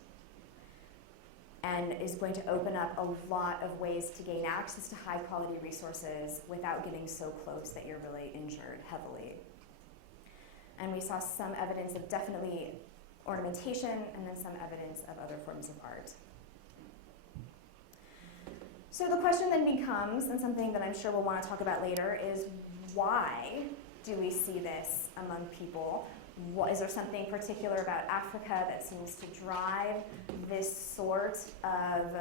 and is going to open up a lot of ways to gain access to high quality resources without getting so close that you're really injured heavily. And we saw some evidence of definitely ornamentation, and then some evidence of other forms of art. So the question then becomes, and something that I'm sure we'll want to talk about later, is why do we see this among people? Is there something particular about Africa that seems to drive this sort of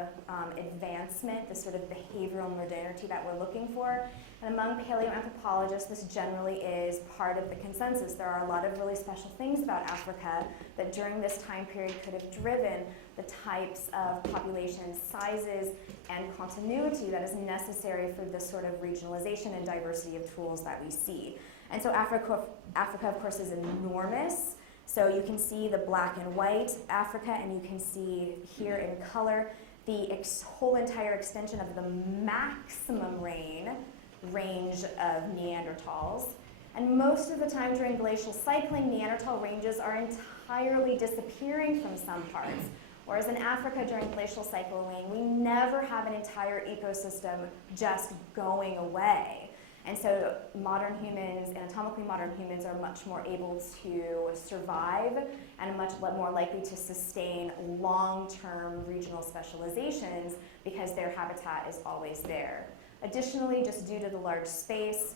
advancement, this sort of behavioral modernity that we're looking for? And among paleoanthropologists, this generally is part of the consensus. There are a lot of really special things about Africa that during this time period could have driven the types of population sizes and continuity that is necessary for this sort of regionalization and diversity of tools that we see. And so Africa, of course, is enormous. So you can see the black and white Africa, and you can see here in color the whole entire extension of the maximum range of Neanderthals. And most of the time during glacial cycling, Neanderthal ranges are entirely disappearing from some parts. Whereas in Africa during glacial cycling, we never have an entire ecosystem just going away. And so modern humans, anatomically modern humans, are much more able to survive and much more likely to sustain long-term regional specializations because their habitat is always there. Additionally, just due to the large space,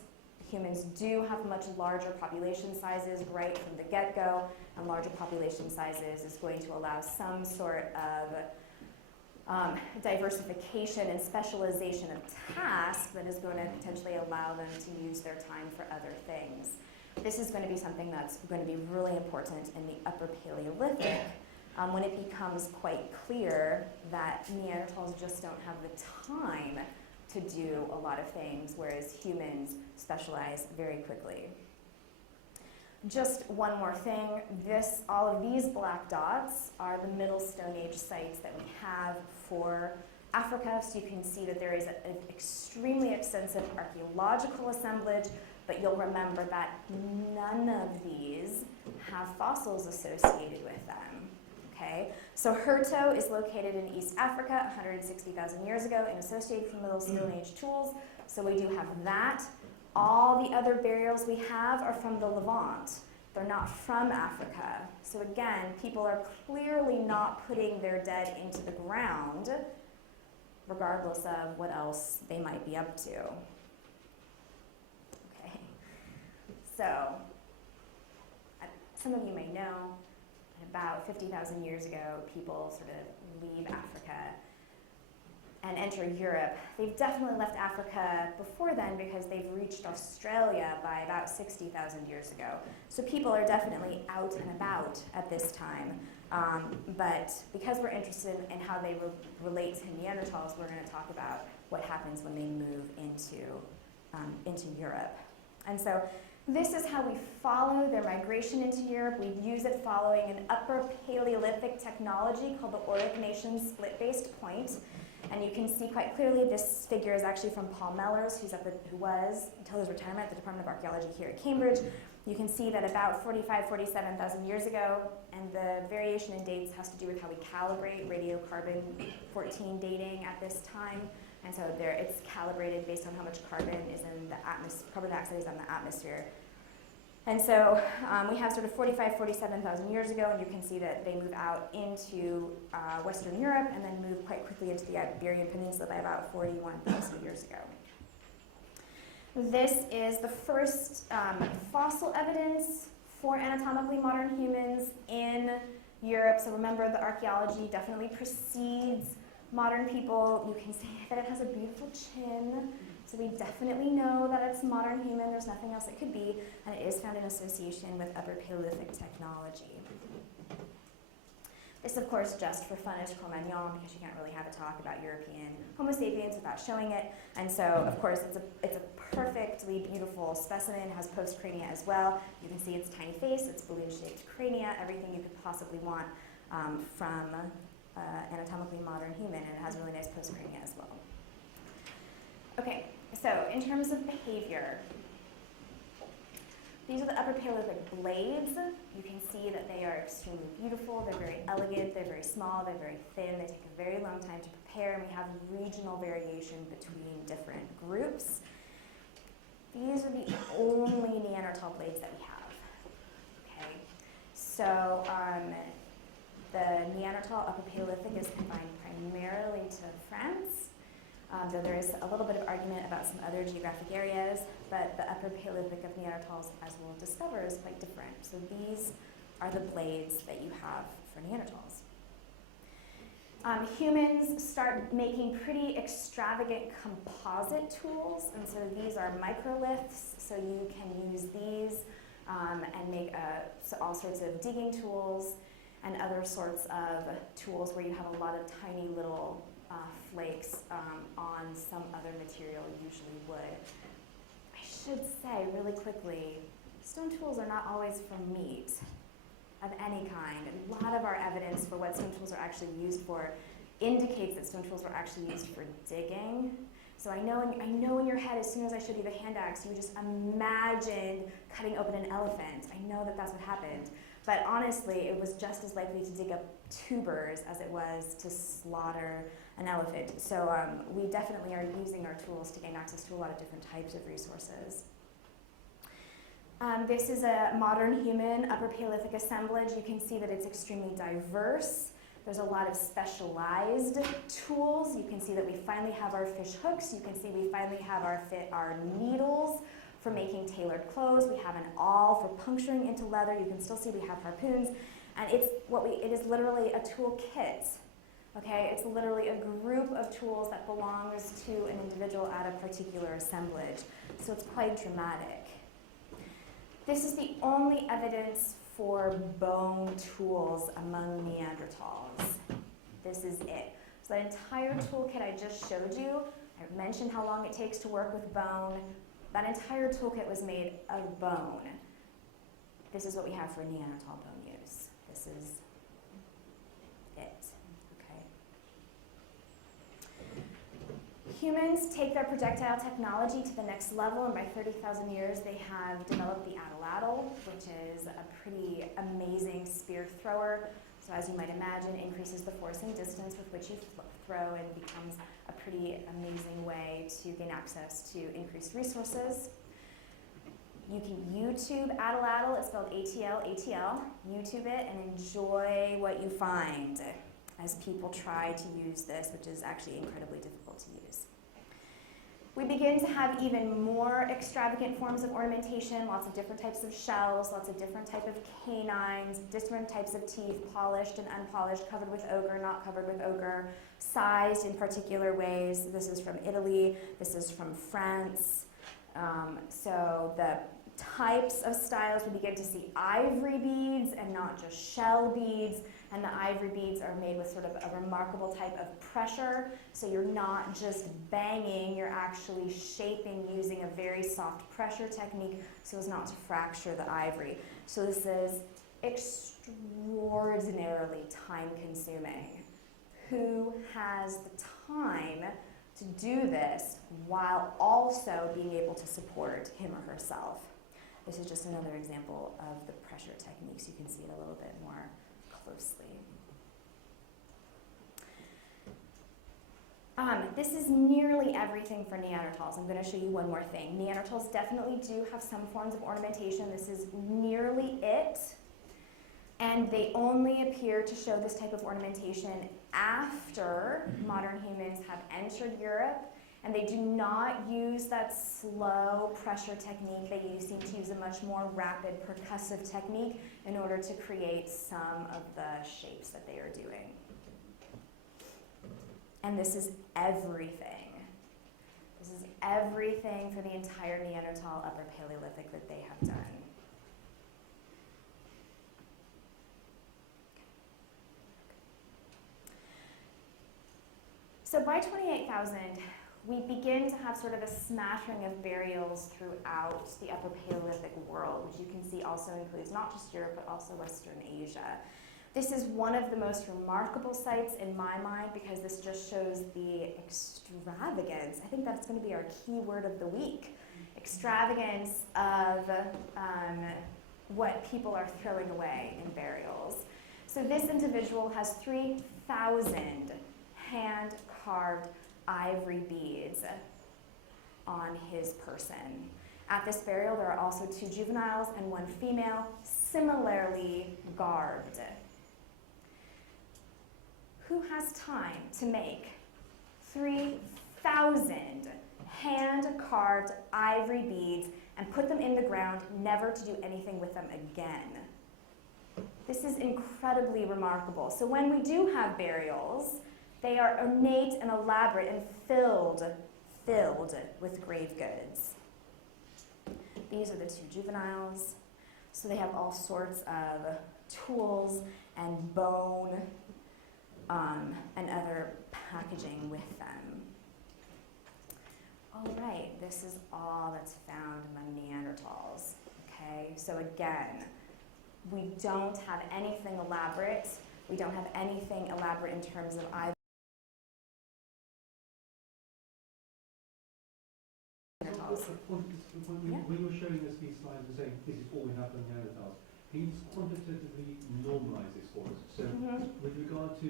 humans do have much larger population sizes right from the get-go, and larger population sizes is going to allow some sort of diversification and specialization of task that is going to potentially allow them to use their time for other things. This is going to be something that's going to be really important in the Upper Paleolithic, when it becomes quite clear that Neanderthals just don't have the time to do a lot of things, whereas humans specialize very quickly. Just one more thing, all of these black dots are the Middle Stone Age sites that we have for Africa, so you can see that there is an extremely extensive archaeological assemblage, but you'll remember that none of these have fossils associated with them. Okay, so Herto is located in East Africa 160,000 years ago and associated with Middle Stone Age tools, so we do have that. All the other burials we have are from the Levant. They're not from Africa. So again, people are clearly not putting their dead into the ground, regardless of what else they might be up to. Okay, so some of you may know, about 50,000 years ago, people sort of leave Africa and enter Europe. They've definitely left Africa before then because they've reached Australia by about 60,000 years ago. So people are definitely out and about at this time. But because we're interested in how they relate to Neanderthals, we're going to talk about what happens when they move into Europe. And so this is how we follow their migration into Europe. We use it following an Upper Paleolithic technology called the Auric Nation split-based point. And you can see quite clearly this figure is actually from Paul Mellers, who was, until his retirement, at the Department of Archaeology here at Cambridge. You can see that about 47,000 years ago, and the variation in dates has to do with how we calibrate radiocarbon-14 dating at this time. And so it's calibrated based on how much carbon is in the atmosphere, carbon dioxide is in the atmosphere. And so we have sort of 47,000 years ago, and you can see that they move out into Western Europe and then move quite quickly into the Iberian Peninsula by about 41,000 years ago. This is the first fossil evidence for anatomically modern humans in Europe. So remember, the archaeology definitely precedes modern people. You can see that it has a beautiful chin. So we definitely know that it's modern human. There's nothing else it could be. And it is found in association with Upper Paleolithic technology. This, of course, just for fun is Cro-Magnon, because you can't really have a talk about European Homo sapiens without showing it. And so, of course, it's a perfectly beautiful specimen. It has postcrania as well. You can see its tiny face, its balloon-shaped crania, everything you could possibly want from anatomically modern human, and it has really nice postcrania as well. Okay, so in terms of behavior, these are the Upper Paleolithic blades. You can see that they are extremely beautiful. They're very elegant. They're very small. They're very thin. They take a very long time to prepare, and we have regional variation between different groups. These are the only Neanderthal blades that we have. Okay, so the Neanderthal Upper Paleolithic is confined primarily to France. Though there is a little bit of argument about some other geographic areas, but the Upper Paleolithic of Neanderthals, as we'll discover, is quite different. So these are the blades that you have for Neanderthals. Humans start making pretty extravagant composite tools, and so these are microliths, so you can use these and make all sorts of digging tools and other sorts of tools where you have a lot of tiny little flakes on some other material, usually wood. I should say really quickly, stone tools are not always for meat of any kind. A lot of our evidence for what stone tools are actually used for indicates that stone tools were actually used for digging. So I know in your head, as soon as I showed you the hand axe, you just imagined cutting open an elephant. I know that that's what happened. But honestly, it was just as likely to dig up tubers as it was to slaughter an elephant. So we definitely are using our tools to gain access to a lot of different types of resources. This is a modern human Upper Paleolithic assemblage. You can see that it's extremely diverse. There's a lot of specialized tools. You can see that we finally have our fish hooks. You can see we finally have our needles for making tailored clothes. We have an awl for puncturing into leather. You can still see we have harpoons. And it is literally a tool kit. Okay, it's literally a group of tools that belongs to an individual at a particular assemblage. So it's quite dramatic. This is the only evidence for bone tools among Neanderthals. This is it. So that entire toolkit I just showed you, I mentioned how long it takes to work with bone. That entire toolkit was made of bone. This is what we have for Neanderthal bone use. This is it, okay? Humans take their projectile technology to the next level, and by 30,000 years, they have developed the atlatl, which is a pretty amazing spear thrower. So as you might imagine, increases the force and distance with which you throw and becomes a pretty amazing way to gain access to increased resources. You can YouTube atlatl, it's spelled ATL, YouTube it and enjoy what you find as people try to use this, which is actually incredibly difficult to use. We begin to have even more extravagant forms of ornamentation, lots of different types of shells, lots of different types of canines, different types of teeth, polished and unpolished, covered with ochre, not covered with ochre, sized in particular ways. This is from Italy, this is from France. So the types of styles, we begin to see ivory beads and not just shell beads. And the ivory beads are made with sort of a remarkable type of pressure. So you're not just banging, you're actually shaping using a very soft pressure technique so as not to fracture the ivory. So this is extraordinarily time consuming. Who has the time to do this while also being able to support him or herself? This is just another example of the pressure techniques. You can see it a little bit more closely. This is nearly everything for Neanderthals. I'm going to show you one more thing. Neanderthals definitely do have some forms of ornamentation. This is nearly it. And they only appear to show this type of ornamentation after modern humans have entered Europe. And they do not use that slow pressure technique. They seem to use a much more rapid percussive technique in order to create some of the shapes that they are doing. And this is everything. This is everything for the entire Neanderthal Upper Paleolithic that they have done. So by 28,000, we begin to have sort of a smattering of burials throughout the Upper Paleolithic world, which you can see also includes not just Europe, but also Western Asia. This is one of the most remarkable sites in my mind because this just shows the extravagance. I think that's going to be our key word of the week. Extravagance of what people are throwing away in burials. So this individual has 3,000 hand-carved ivory beads on his person. At this burial, there are also 2 juveniles and 1 female, similarly garbed. Who has time to make 3,000 hand-carved ivory beads and put them in the ground, never to do anything with them again? This is incredibly remarkable. So when we do have burials, they are ornate and elaborate and filled with grave goods. These are the 2 juveniles. So they have all sorts of tools and bone and other packaging with them. All right, this is all that's found among Neanderthals. Okay, so again, we don't have anything elaborate. We don't have anything elaborate in terms of either. When you're showing us these slides and saying this is all we have on Neanderthals, can you just quantitatively normalize this for us? So with regard to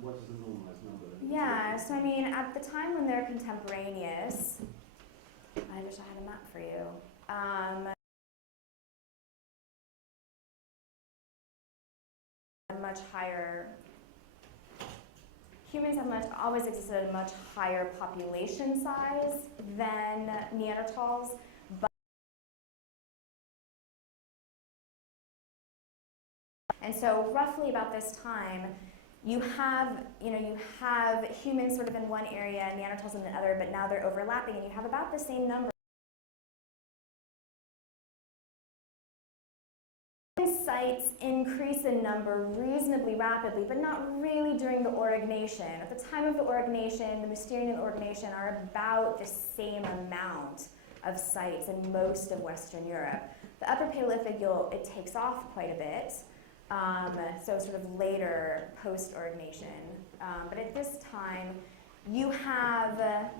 what is the normalized number? Yeah, so I mean, at the time when they're contemporaneous, I wish I had a map for you. A much higher, humans have always existed at a much higher population size than Neanderthals. And so roughly about this time, you have humans sort of in one area, Neanderthals in the other, but now they're overlapping, and you have about the same number. Sites increase in number reasonably rapidly, but not really during the Aurignacian. At the time of the Aurignacian, the Mousterian and the Aurignacian are about the same amount of sites in most of Western Europe. The Upper Paleolithic, it takes off quite a bit, so sort of later post-Aurignacian. But at this time, you have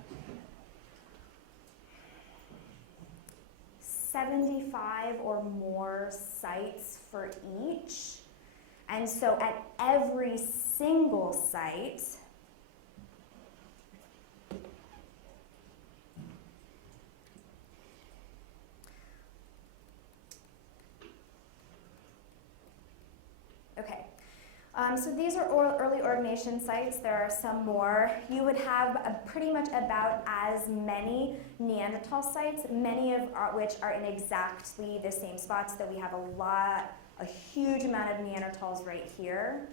75 or more sites for each. And so at every single site, okay. So these are early Aurignacian sites. There are some more. You would have pretty much about as many Neanderthal sites, many of which are in exactly the same spots. That we have a huge amount of Neanderthals right here.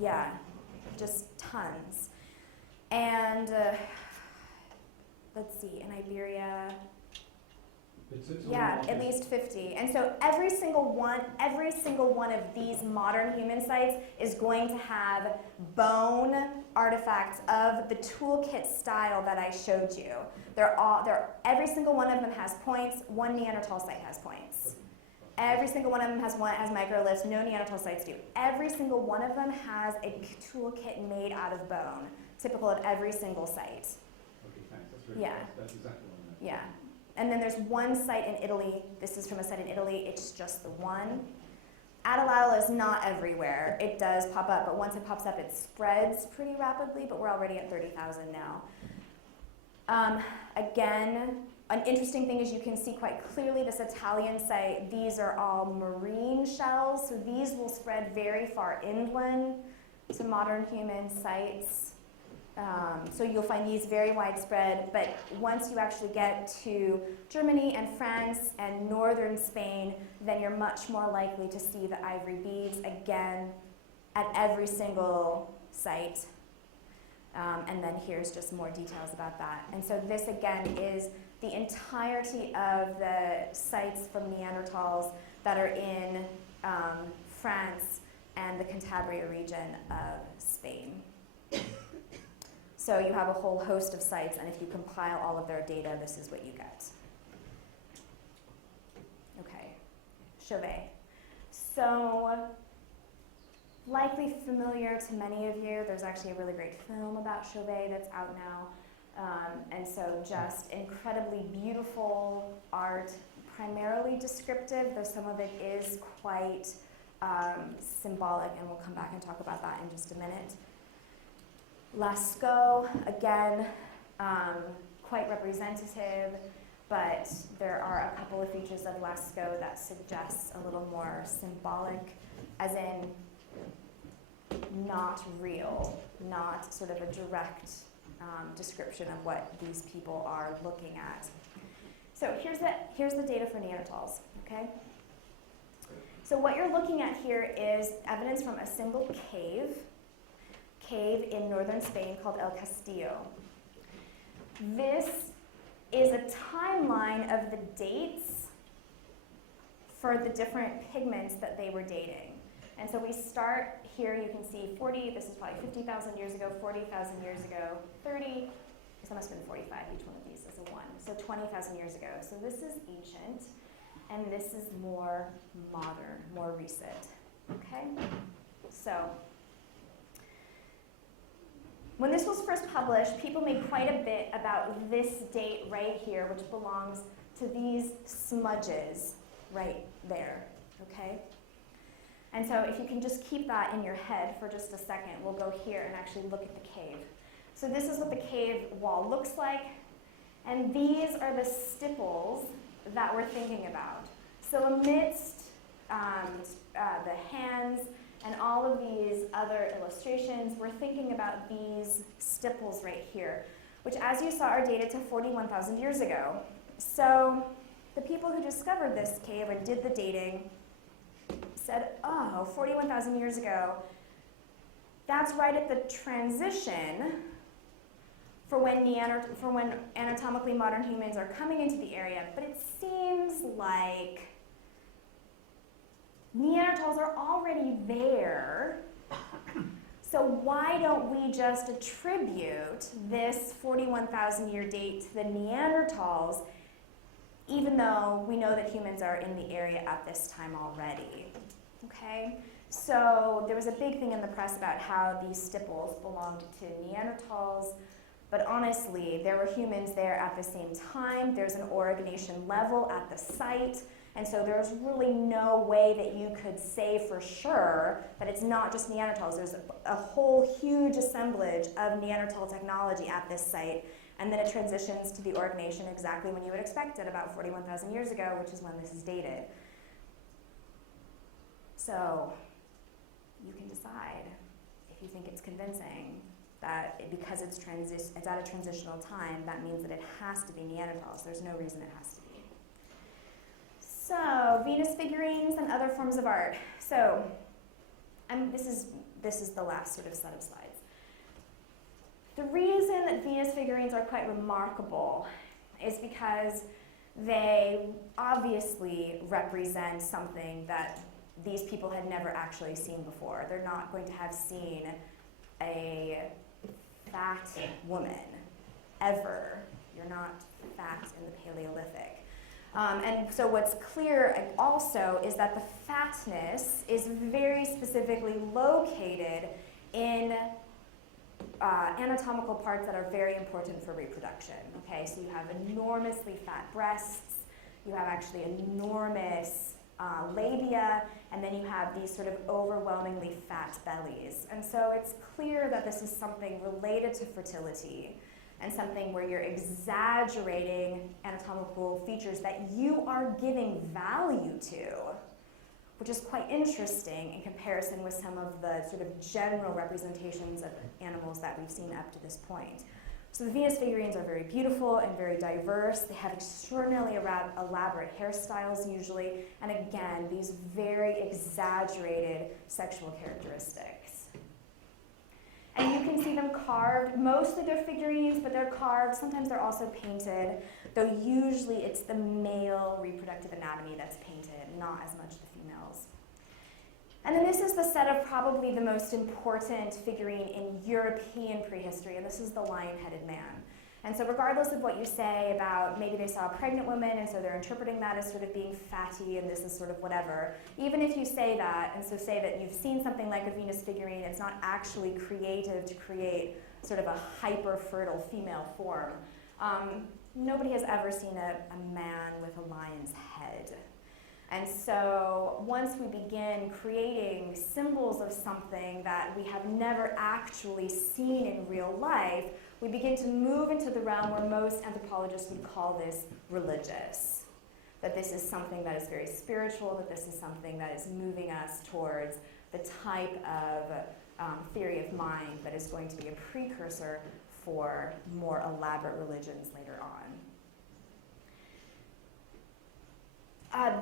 Yeah, just tons. And let's see, in Iberia, yeah, at least 50. And so every single one of these modern human sites is going to have bone artifacts of the toolkit style that I showed you. Every single one of them has points. One Neanderthal site has points. Every single one of them has microliths. No Neanderthal sites do. Every single one of them has a toolkit made out of bone, typical of every single site. Okay, thanks. That's really that's exactly what I meant. Yeah. And then there's one site in Italy. This is from a site in Italy. It's just the one. Atalala is not everywhere. It does pop up, but once it pops up, it spreads pretty rapidly, but we're already at 30,000 now. Again, an interesting thing is you can see quite clearly this Italian site. These are all marine shells, so these will spread very far inland to modern human sites. So you'll find these very widespread, but once you actually get to Germany and France and northern Spain, then you're much more likely to see the ivory beads again at every single site. And then here's just more details about that. And so this again is the entirety of the sites from Neanderthals that are in France and the Cantabria region of Spain. So you have a whole host of sites, and if you compile all of their data, this is what you get. Okay, Chauvet. So, likely familiar to many of you, there's actually a really great film about Chauvet that's out now. And so just incredibly beautiful art, primarily descriptive, though some of it is quite symbolic, and we'll come back and talk about that in just a minute. Lascaux, again, quite representative, but there are a couple of features of Lascaux that suggests a little more symbolic, as in not real, not sort of a direct description of what these people are looking at. So here's the data for Neanderthals, okay? So what you're looking at here is evidence from a single cave in northern Spain called El Castillo. This is a timeline of the dates for the different pigments that they were dating. And so we start here, you can see 40, this is probably 50,000 years ago, 40,000 years ago, 30, this must have been 45, each one of these is a 1. So 20,000 years ago. So this is ancient, and this is more modern, more recent, okay? So, when this was first published, people made quite a bit about this date right here, which belongs to these smudges right there, okay? And so if you can just keep that in your head for just a second, we'll go here and actually look at the cave. So this is what the cave wall looks like, and these are the stipples that we're thinking about. So amidst the hands and all of these other illustrations, we're thinking about these stipples right here, which, as you saw, are dated to 41,000 years ago. So the people who discovered this cave and did the dating said, oh, 41,000 years ago, that's right at the transition for when anatomically modern humans are coming into the area, but it seems like Neanderthals are already there, so why don't we just attribute this 41,000 year date to the Neanderthals, even though we know that humans are in the area at this time already, okay? So there was a big thing in the press about how these stipples belonged to Neanderthals, but honestly, there were humans there at the same time. There's an orogenation level at the site, and so there's really no way that you could say for sure that it's not just Neanderthals. There's a whole huge assemblage of Neanderthal technology at this site, and then it transitions to the orogenation exactly when you would expect it, about 41,000 years ago, which is when this is dated. So you can decide if you think it's convincing that because it's at a transitional time, that means that it has to be Neanderthals. There's no reason it has to be. So Venus figurines and other forms of art. So this is the last sort of set of slides. The reason that Venus figurines are quite remarkable is because they obviously represent something that these people had never actually seen before. They're not going to have seen a fat woman, ever. You're not fat in the Paleolithic. And so what's clear also is that the fatness is very specifically located in anatomical parts that are very important for reproduction. Okay, so you have enormously fat breasts, you have actually enormous labia, and then you have these sort of overwhelmingly fat bellies. And so it's clear that this is something related to fertility and something where you're exaggerating anatomical features that you are giving value to, which is quite interesting in comparison with some of the sort of general representations of animals that we've seen up to this point. So the Venus figurines are very beautiful and very diverse. They have extraordinarily elaborate hairstyles usually, and again, these very exaggerated sexual characteristics. And you can see them carved. Mostly they're figurines, but they're carved. Sometimes they're also painted, though usually it's the male reproductive anatomy that's painted, not as much the females. And then this is the set of probably the most important figurine in European prehistory, and this is the lion-headed man. And so regardless of what you say about maybe they saw a pregnant woman and so they're interpreting that as sort of being fatty and this is sort of whatever, even if you say that and so say that you've seen something like a Venus figurine, it's not actually creative to create sort of a hyper-fertile female form. Nobody has ever seen a man with a lion's head. And so once we begin creating symbols of something that we have never actually seen in real life, we begin to move into the realm where most anthropologists would call this religious. That this is something that is very spiritual, that this is something that is moving us towards the type of theory of mind that is going to be a precursor for more elaborate religions later on.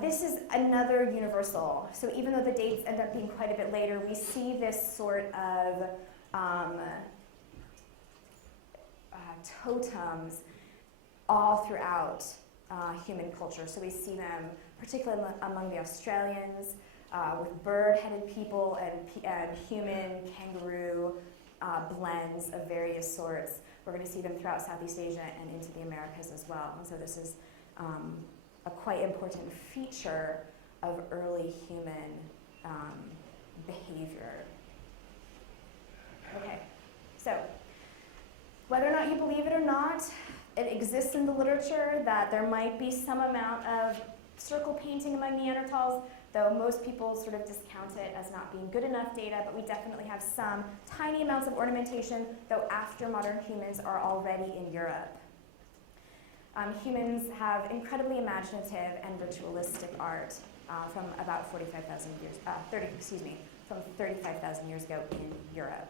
This is another universal. So even though the dates end up being quite a bit later, we see this sort of totems all throughout human culture. So we see them particularly among the Australians with bird-headed people and human kangaroo blends of various sorts. We're going to see them throughout Southeast Asia and into the Americas as well. And so this is a quite important feature of early human behavior. Okay, so whether or not you believe it or not, it exists in the literature that there might be some amount of circle painting among Neanderthals, though most people sort of discount it as not being good enough data, but we definitely have some tiny amounts of ornamentation, though after modern humans are already in Europe. Humans have incredibly imaginative and ritualistic art from about 35,000 years, from 35,000 years ago in Europe.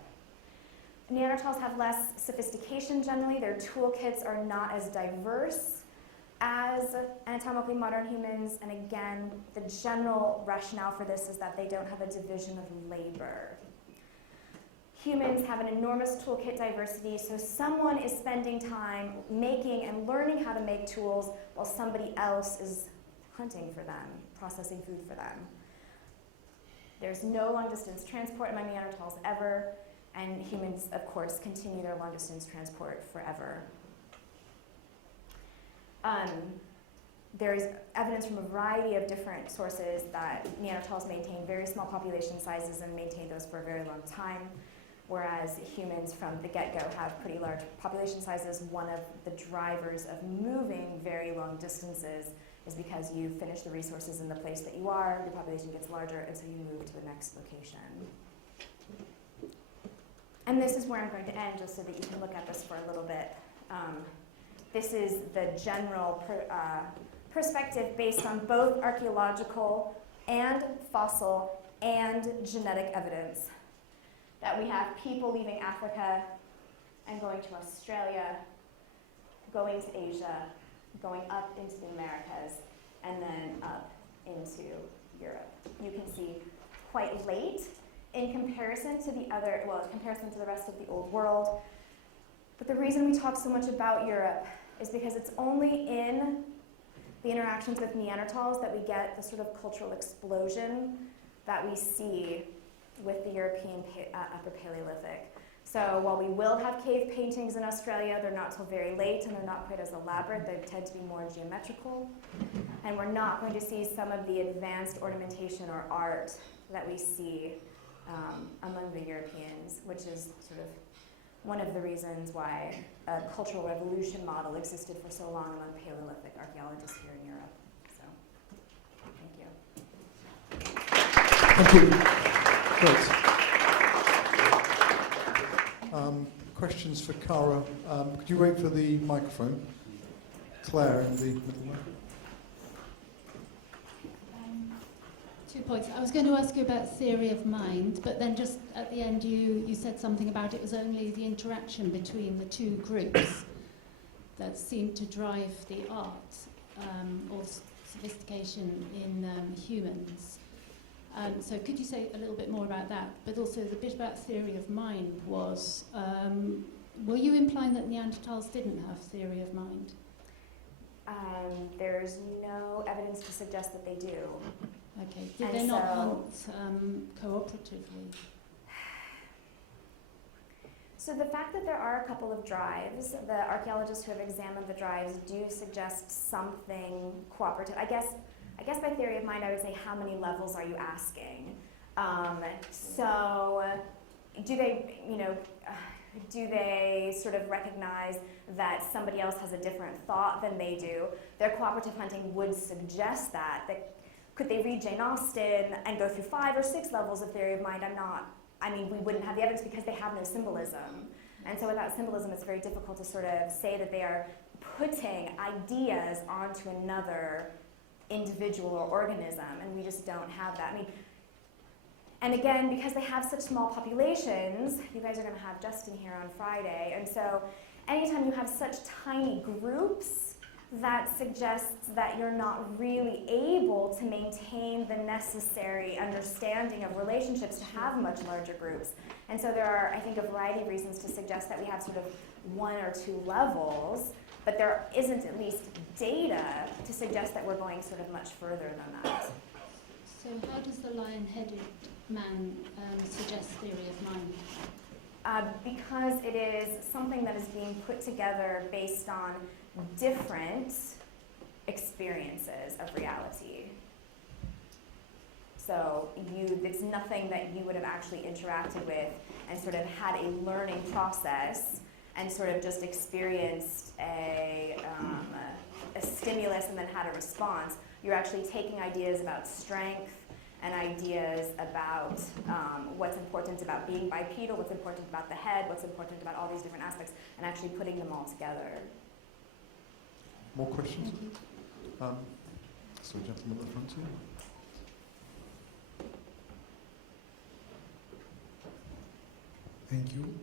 Neanderthals have less sophistication generally. Their toolkits are not as diverse. as anatomically modern humans, and again, the general rationale for this is that they don't have a division of labor. Humans have an enormous toolkit diversity, so someone is spending time making and learning how to make tools while somebody else is hunting for them, processing food for them. There's no long-distance transport among Neanderthals ever, and humans, of course, continue their long-distance transport forever. There's evidence from a variety of different sources that Neanderthals maintained very small population sizes and maintained those for a very long time, whereas humans from the get-go have pretty large population sizes. One of the drivers of moving very long distances is because you finish the resources in the place that you are, the population gets larger, and so you move to the next location. And this is where I'm going to end, just so that you can look at this for a little bit. This is the general perspective based on both archaeological and fossil and genetic evidence. That we have people leaving Africa and going to Australia, going to Asia, going up into the Americas, and then up into Europe. You can see quite late in comparison to the other, well, in comparison to the rest of the old world. But the reason we talk so much about Europe is because it's only in the interactions with Neanderthals that we get the sort of cultural explosion that we see with the European Upper Paleolithic. So while we will have cave paintings in Australia, they're not till very late and they're not quite as elaborate. They tend to be more geometrical. And we're not going to see some of the advanced ornamentation or art that we see among the Europeans, which is sort of one of the reasons why a cultural revolution model existed for so long among Paleolithic archaeologists here in Europe. So, thank you. Thank you. Great. Questions for Cara? Could you wait for the microphone? Claire in the middle there. 2 points. I was going to ask you about theory of mind, but then just at the end you said something about it was only the interaction between the two groups that seemed to drive the art or sophistication in humans. So could you say a little bit more about that? But also the bit about theory of mind was, were you implying that Neanderthals didn't have theory of mind? There's no evidence to suggest that they do. Okay. Did And they not so- hunt cooperatively? So the fact that there are a couple of drives, the archaeologists who have examined the drives do suggest something cooperative. I guess by theory of mind, I would say, how many levels are you asking? So do they sort of recognize that somebody else has a different thought than they do? Their cooperative hunting would suggest that. Could they read Jane Austen and go through 5 or 6 levels of theory of mind? We wouldn't have the evidence because they have no symbolism. And so without symbolism, it's very difficult to sort of say that they are putting ideas onto another individual or organism, and we just don't have that. And again, because they have such small populations, you guys are going to have Justin here on Friday, and so anytime you have such tiny groups, that suggests that you're not really able to maintain the necessary understanding of relationships to have much larger groups. And so there are, I think, a variety of reasons to suggest that we have sort of 1 or 2 levels, but there isn't at least data to suggest that we're going sort of much further than that. So how does the lion-headed man suggest theory of mind? Because it is something that is being put together based on different experiences of reality. So it's nothing that you would have actually interacted with and sort of had a learning process and sort of just experienced a stimulus and then had a response. You're actually taking ideas about strength and ideas about what's important about being bipedal, what's important about the head, what's important about all these different aspects, and actually putting them all together. More questions? So, gentleman at the front here. Thank you.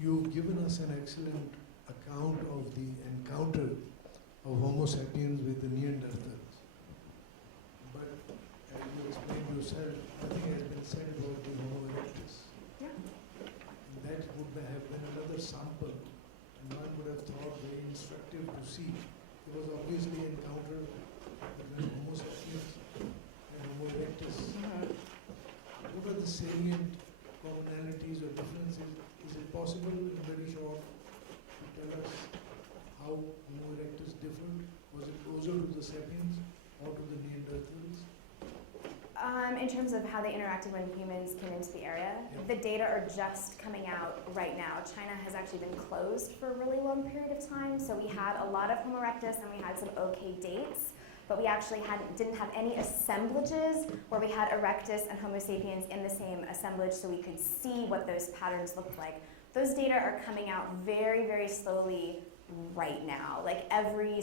You've given us an excellent account of the encounter of Homo sapiens with the Neanderthals. But as you explained yourself, nothing has been said about the Homo erectus. Yeah. And that would have been another sample, and one would have thought very instructive to see. There was obviously an encounter between Homo sapiens and Homo erectus. What are the salient commonalities or differences? Is it possible in very short to tell us how Homo erectus differed? Was it closer to the sapiens or to the Neanderthals? In terms of how they interacted when humans came into the area, Yeah. the data are just coming out right now. China has actually been closed for a really long period of time, so we had a lot of Homo erectus and we had some okay dates, but we actually didn't have any assemblages where we had erectus and Homo sapiens in the same assemblage so we could see what those patterns looked like. Those data are coming out very, very slowly right now. Like every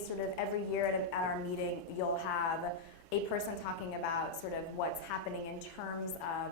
year at our meeting, you'll have a person talking about sort of what's happening in terms of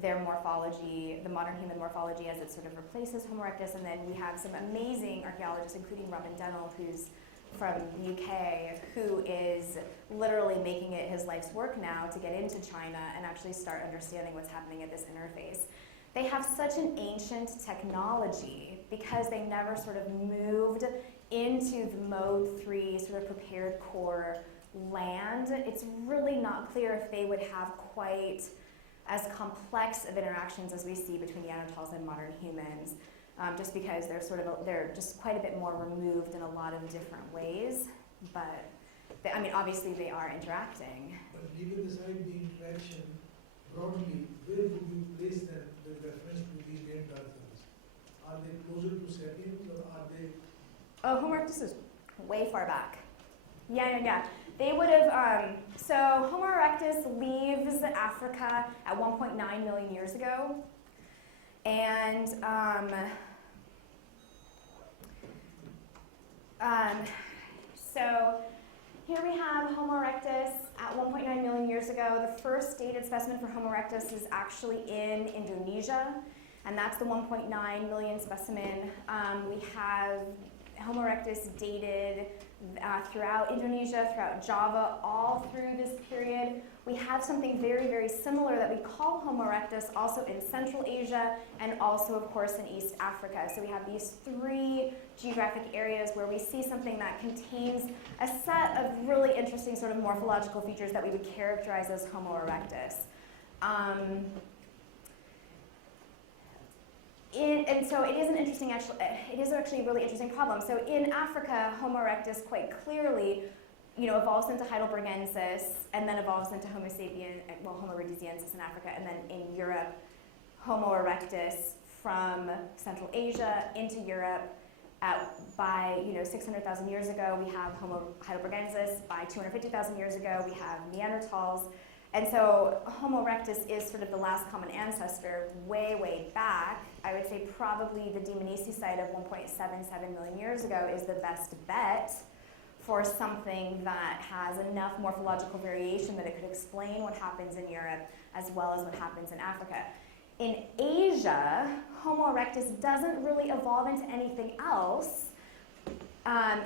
their morphology, the modern human morphology as it sort of replaces Homo erectus, and then we have some amazing archaeologists, including Robin Dennell, who's from the UK, who is literally making it his life's work now to get into China and actually start understanding what's happening at this interface. They have such an ancient technology because they never sort of moved into the mode 3 sort of prepared core land. It's really not clear if they would have quite as complex of interactions as we see between Neanderthals and modern humans, just because they're just quite a bit more removed in a lot of different ways. But obviously they are interacting. But leaving aside the interaction, broadly, where would you place them with reference to these Neanderthals? Are they closer to sapiens or are they? Oh, Homo erectus is way far back. Yeah. They would have, so Homo erectus leaves Africa at 1.9 million years ago. And so here we have Homo erectus at 1.9 million years ago. The first dated specimen for Homo erectus is actually in Indonesia, and that's the 1.9 million specimen. We have Homo erectus dated throughout Indonesia, throughout Java, all through this period. We have something very, very similar that we call Homo erectus also in Central Asia and also, of course, in East Africa. So we have these 3 geographic areas where we see something that contains a set of really interesting sort of morphological features that we would characterize as Homo erectus. And so it is an interesting, it is actually a really interesting problem. So in Africa, Homo erectus quite clearly, evolves into Heidelbergensis and then evolves into Homo sapien, well, Homo rhodesiensis in Africa, and then in Europe, Homo erectus from Central Asia into Europe. By 600,000 years ago, we have Homo heidelbergensis. By 250,000 years ago, we have Neanderthals. And so Homo erectus is sort of the last common ancestor way, way back. I would say probably the Dmanisi site of 1.77 million years ago is the best bet for something that has enough morphological variation that it could explain what happens in Europe as well as what happens in Africa. In Asia, Homo erectus doesn't really evolve into anything else.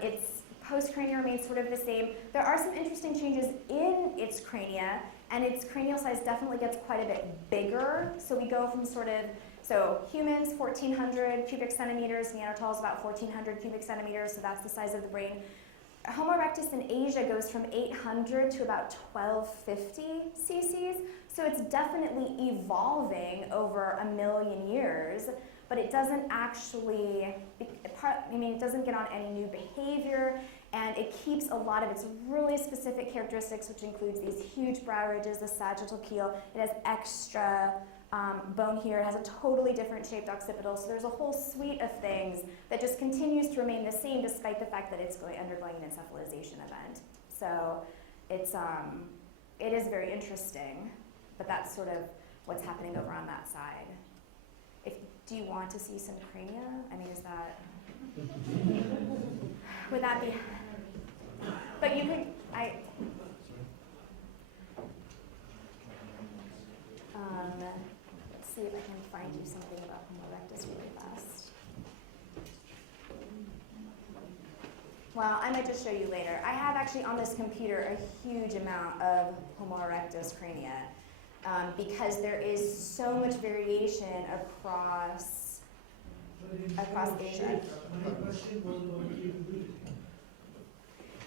Its postcrania remains sort of the same. There are some interesting changes in its crania, and its cranial size definitely gets quite a bit bigger. So we go from humans, 1,400 cubic centimeters, Neanderthals about 1,400 cubic centimeters, so that's the size of the brain. Homo erectus in Asia goes from 800 to about 1250 cc's, so it's definitely evolving over 1 million years, but it doesn't actually, it doesn't get on any new behavior, and it keeps a lot of its really specific characteristics, which includes these huge brow ridges, the sagittal keel. It has extra bone here. It has a totally different shaped occipital. So there's a whole suite of things that just continues to remain the same despite the fact that it's undergoing an encephalization event. So it is very interesting, but that's sort of what's happening over on that side. Do you want to see some crania? Is that, would that be, but you could, let's see if I can find you something about Homo erectus really fast. Well, I might just show you later. I have actually on this computer a huge amount of Homo erectus crania because there is so much variation across Asia.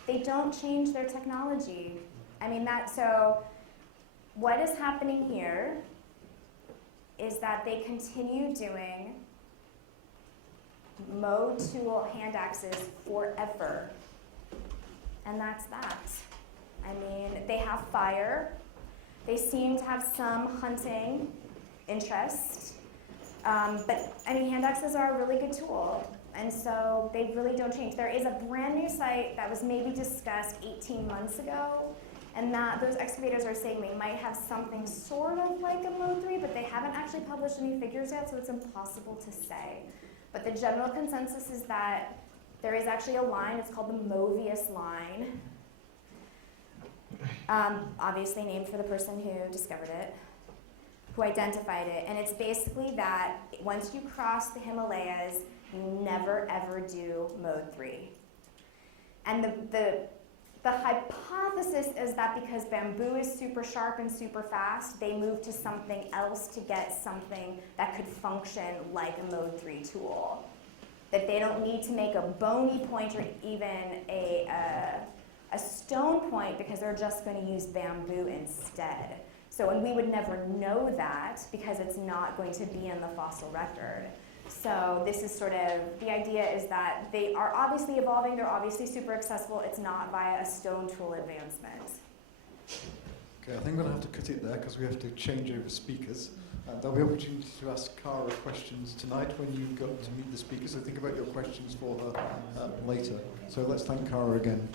They don't change their technology. I mean, so what is happening here is that they continue doing mode tool hand axes forever. And that's that. I mean, they have fire. They seem to have some hunting interest. But I mean, hand axes are a really good tool. And so they really don't change. There is a brand new site that was maybe discussed 18 months ago, and that those excavators are saying they might have something sort of like a Mode 3, but they haven't actually published any figures yet, so it's impossible to say. But the general consensus is that there is actually a line, it's called the Movius line, obviously named for the person who discovered it, who identified it, and it's basically that once you cross the Himalayas, you never ever do Mode 3. And the hypothesis is that because bamboo is super sharp and super fast, they move to something else to get something that could function like a Mode 3 tool. That they don't need to make a bony point or even a stone point because they're just going to use bamboo instead. So, and we would never know that because it's not going to be in the fossil record. So this is sort of, the idea is that they are obviously evolving, they're obviously super accessible, it's not via a stone tool advancement. Okay, I think we're going to have to cut it there because we have to change over speakers. There'll be opportunity to ask Cara questions tonight when you go to meet the speakers, so think about your questions for her later. So let's thank Cara again.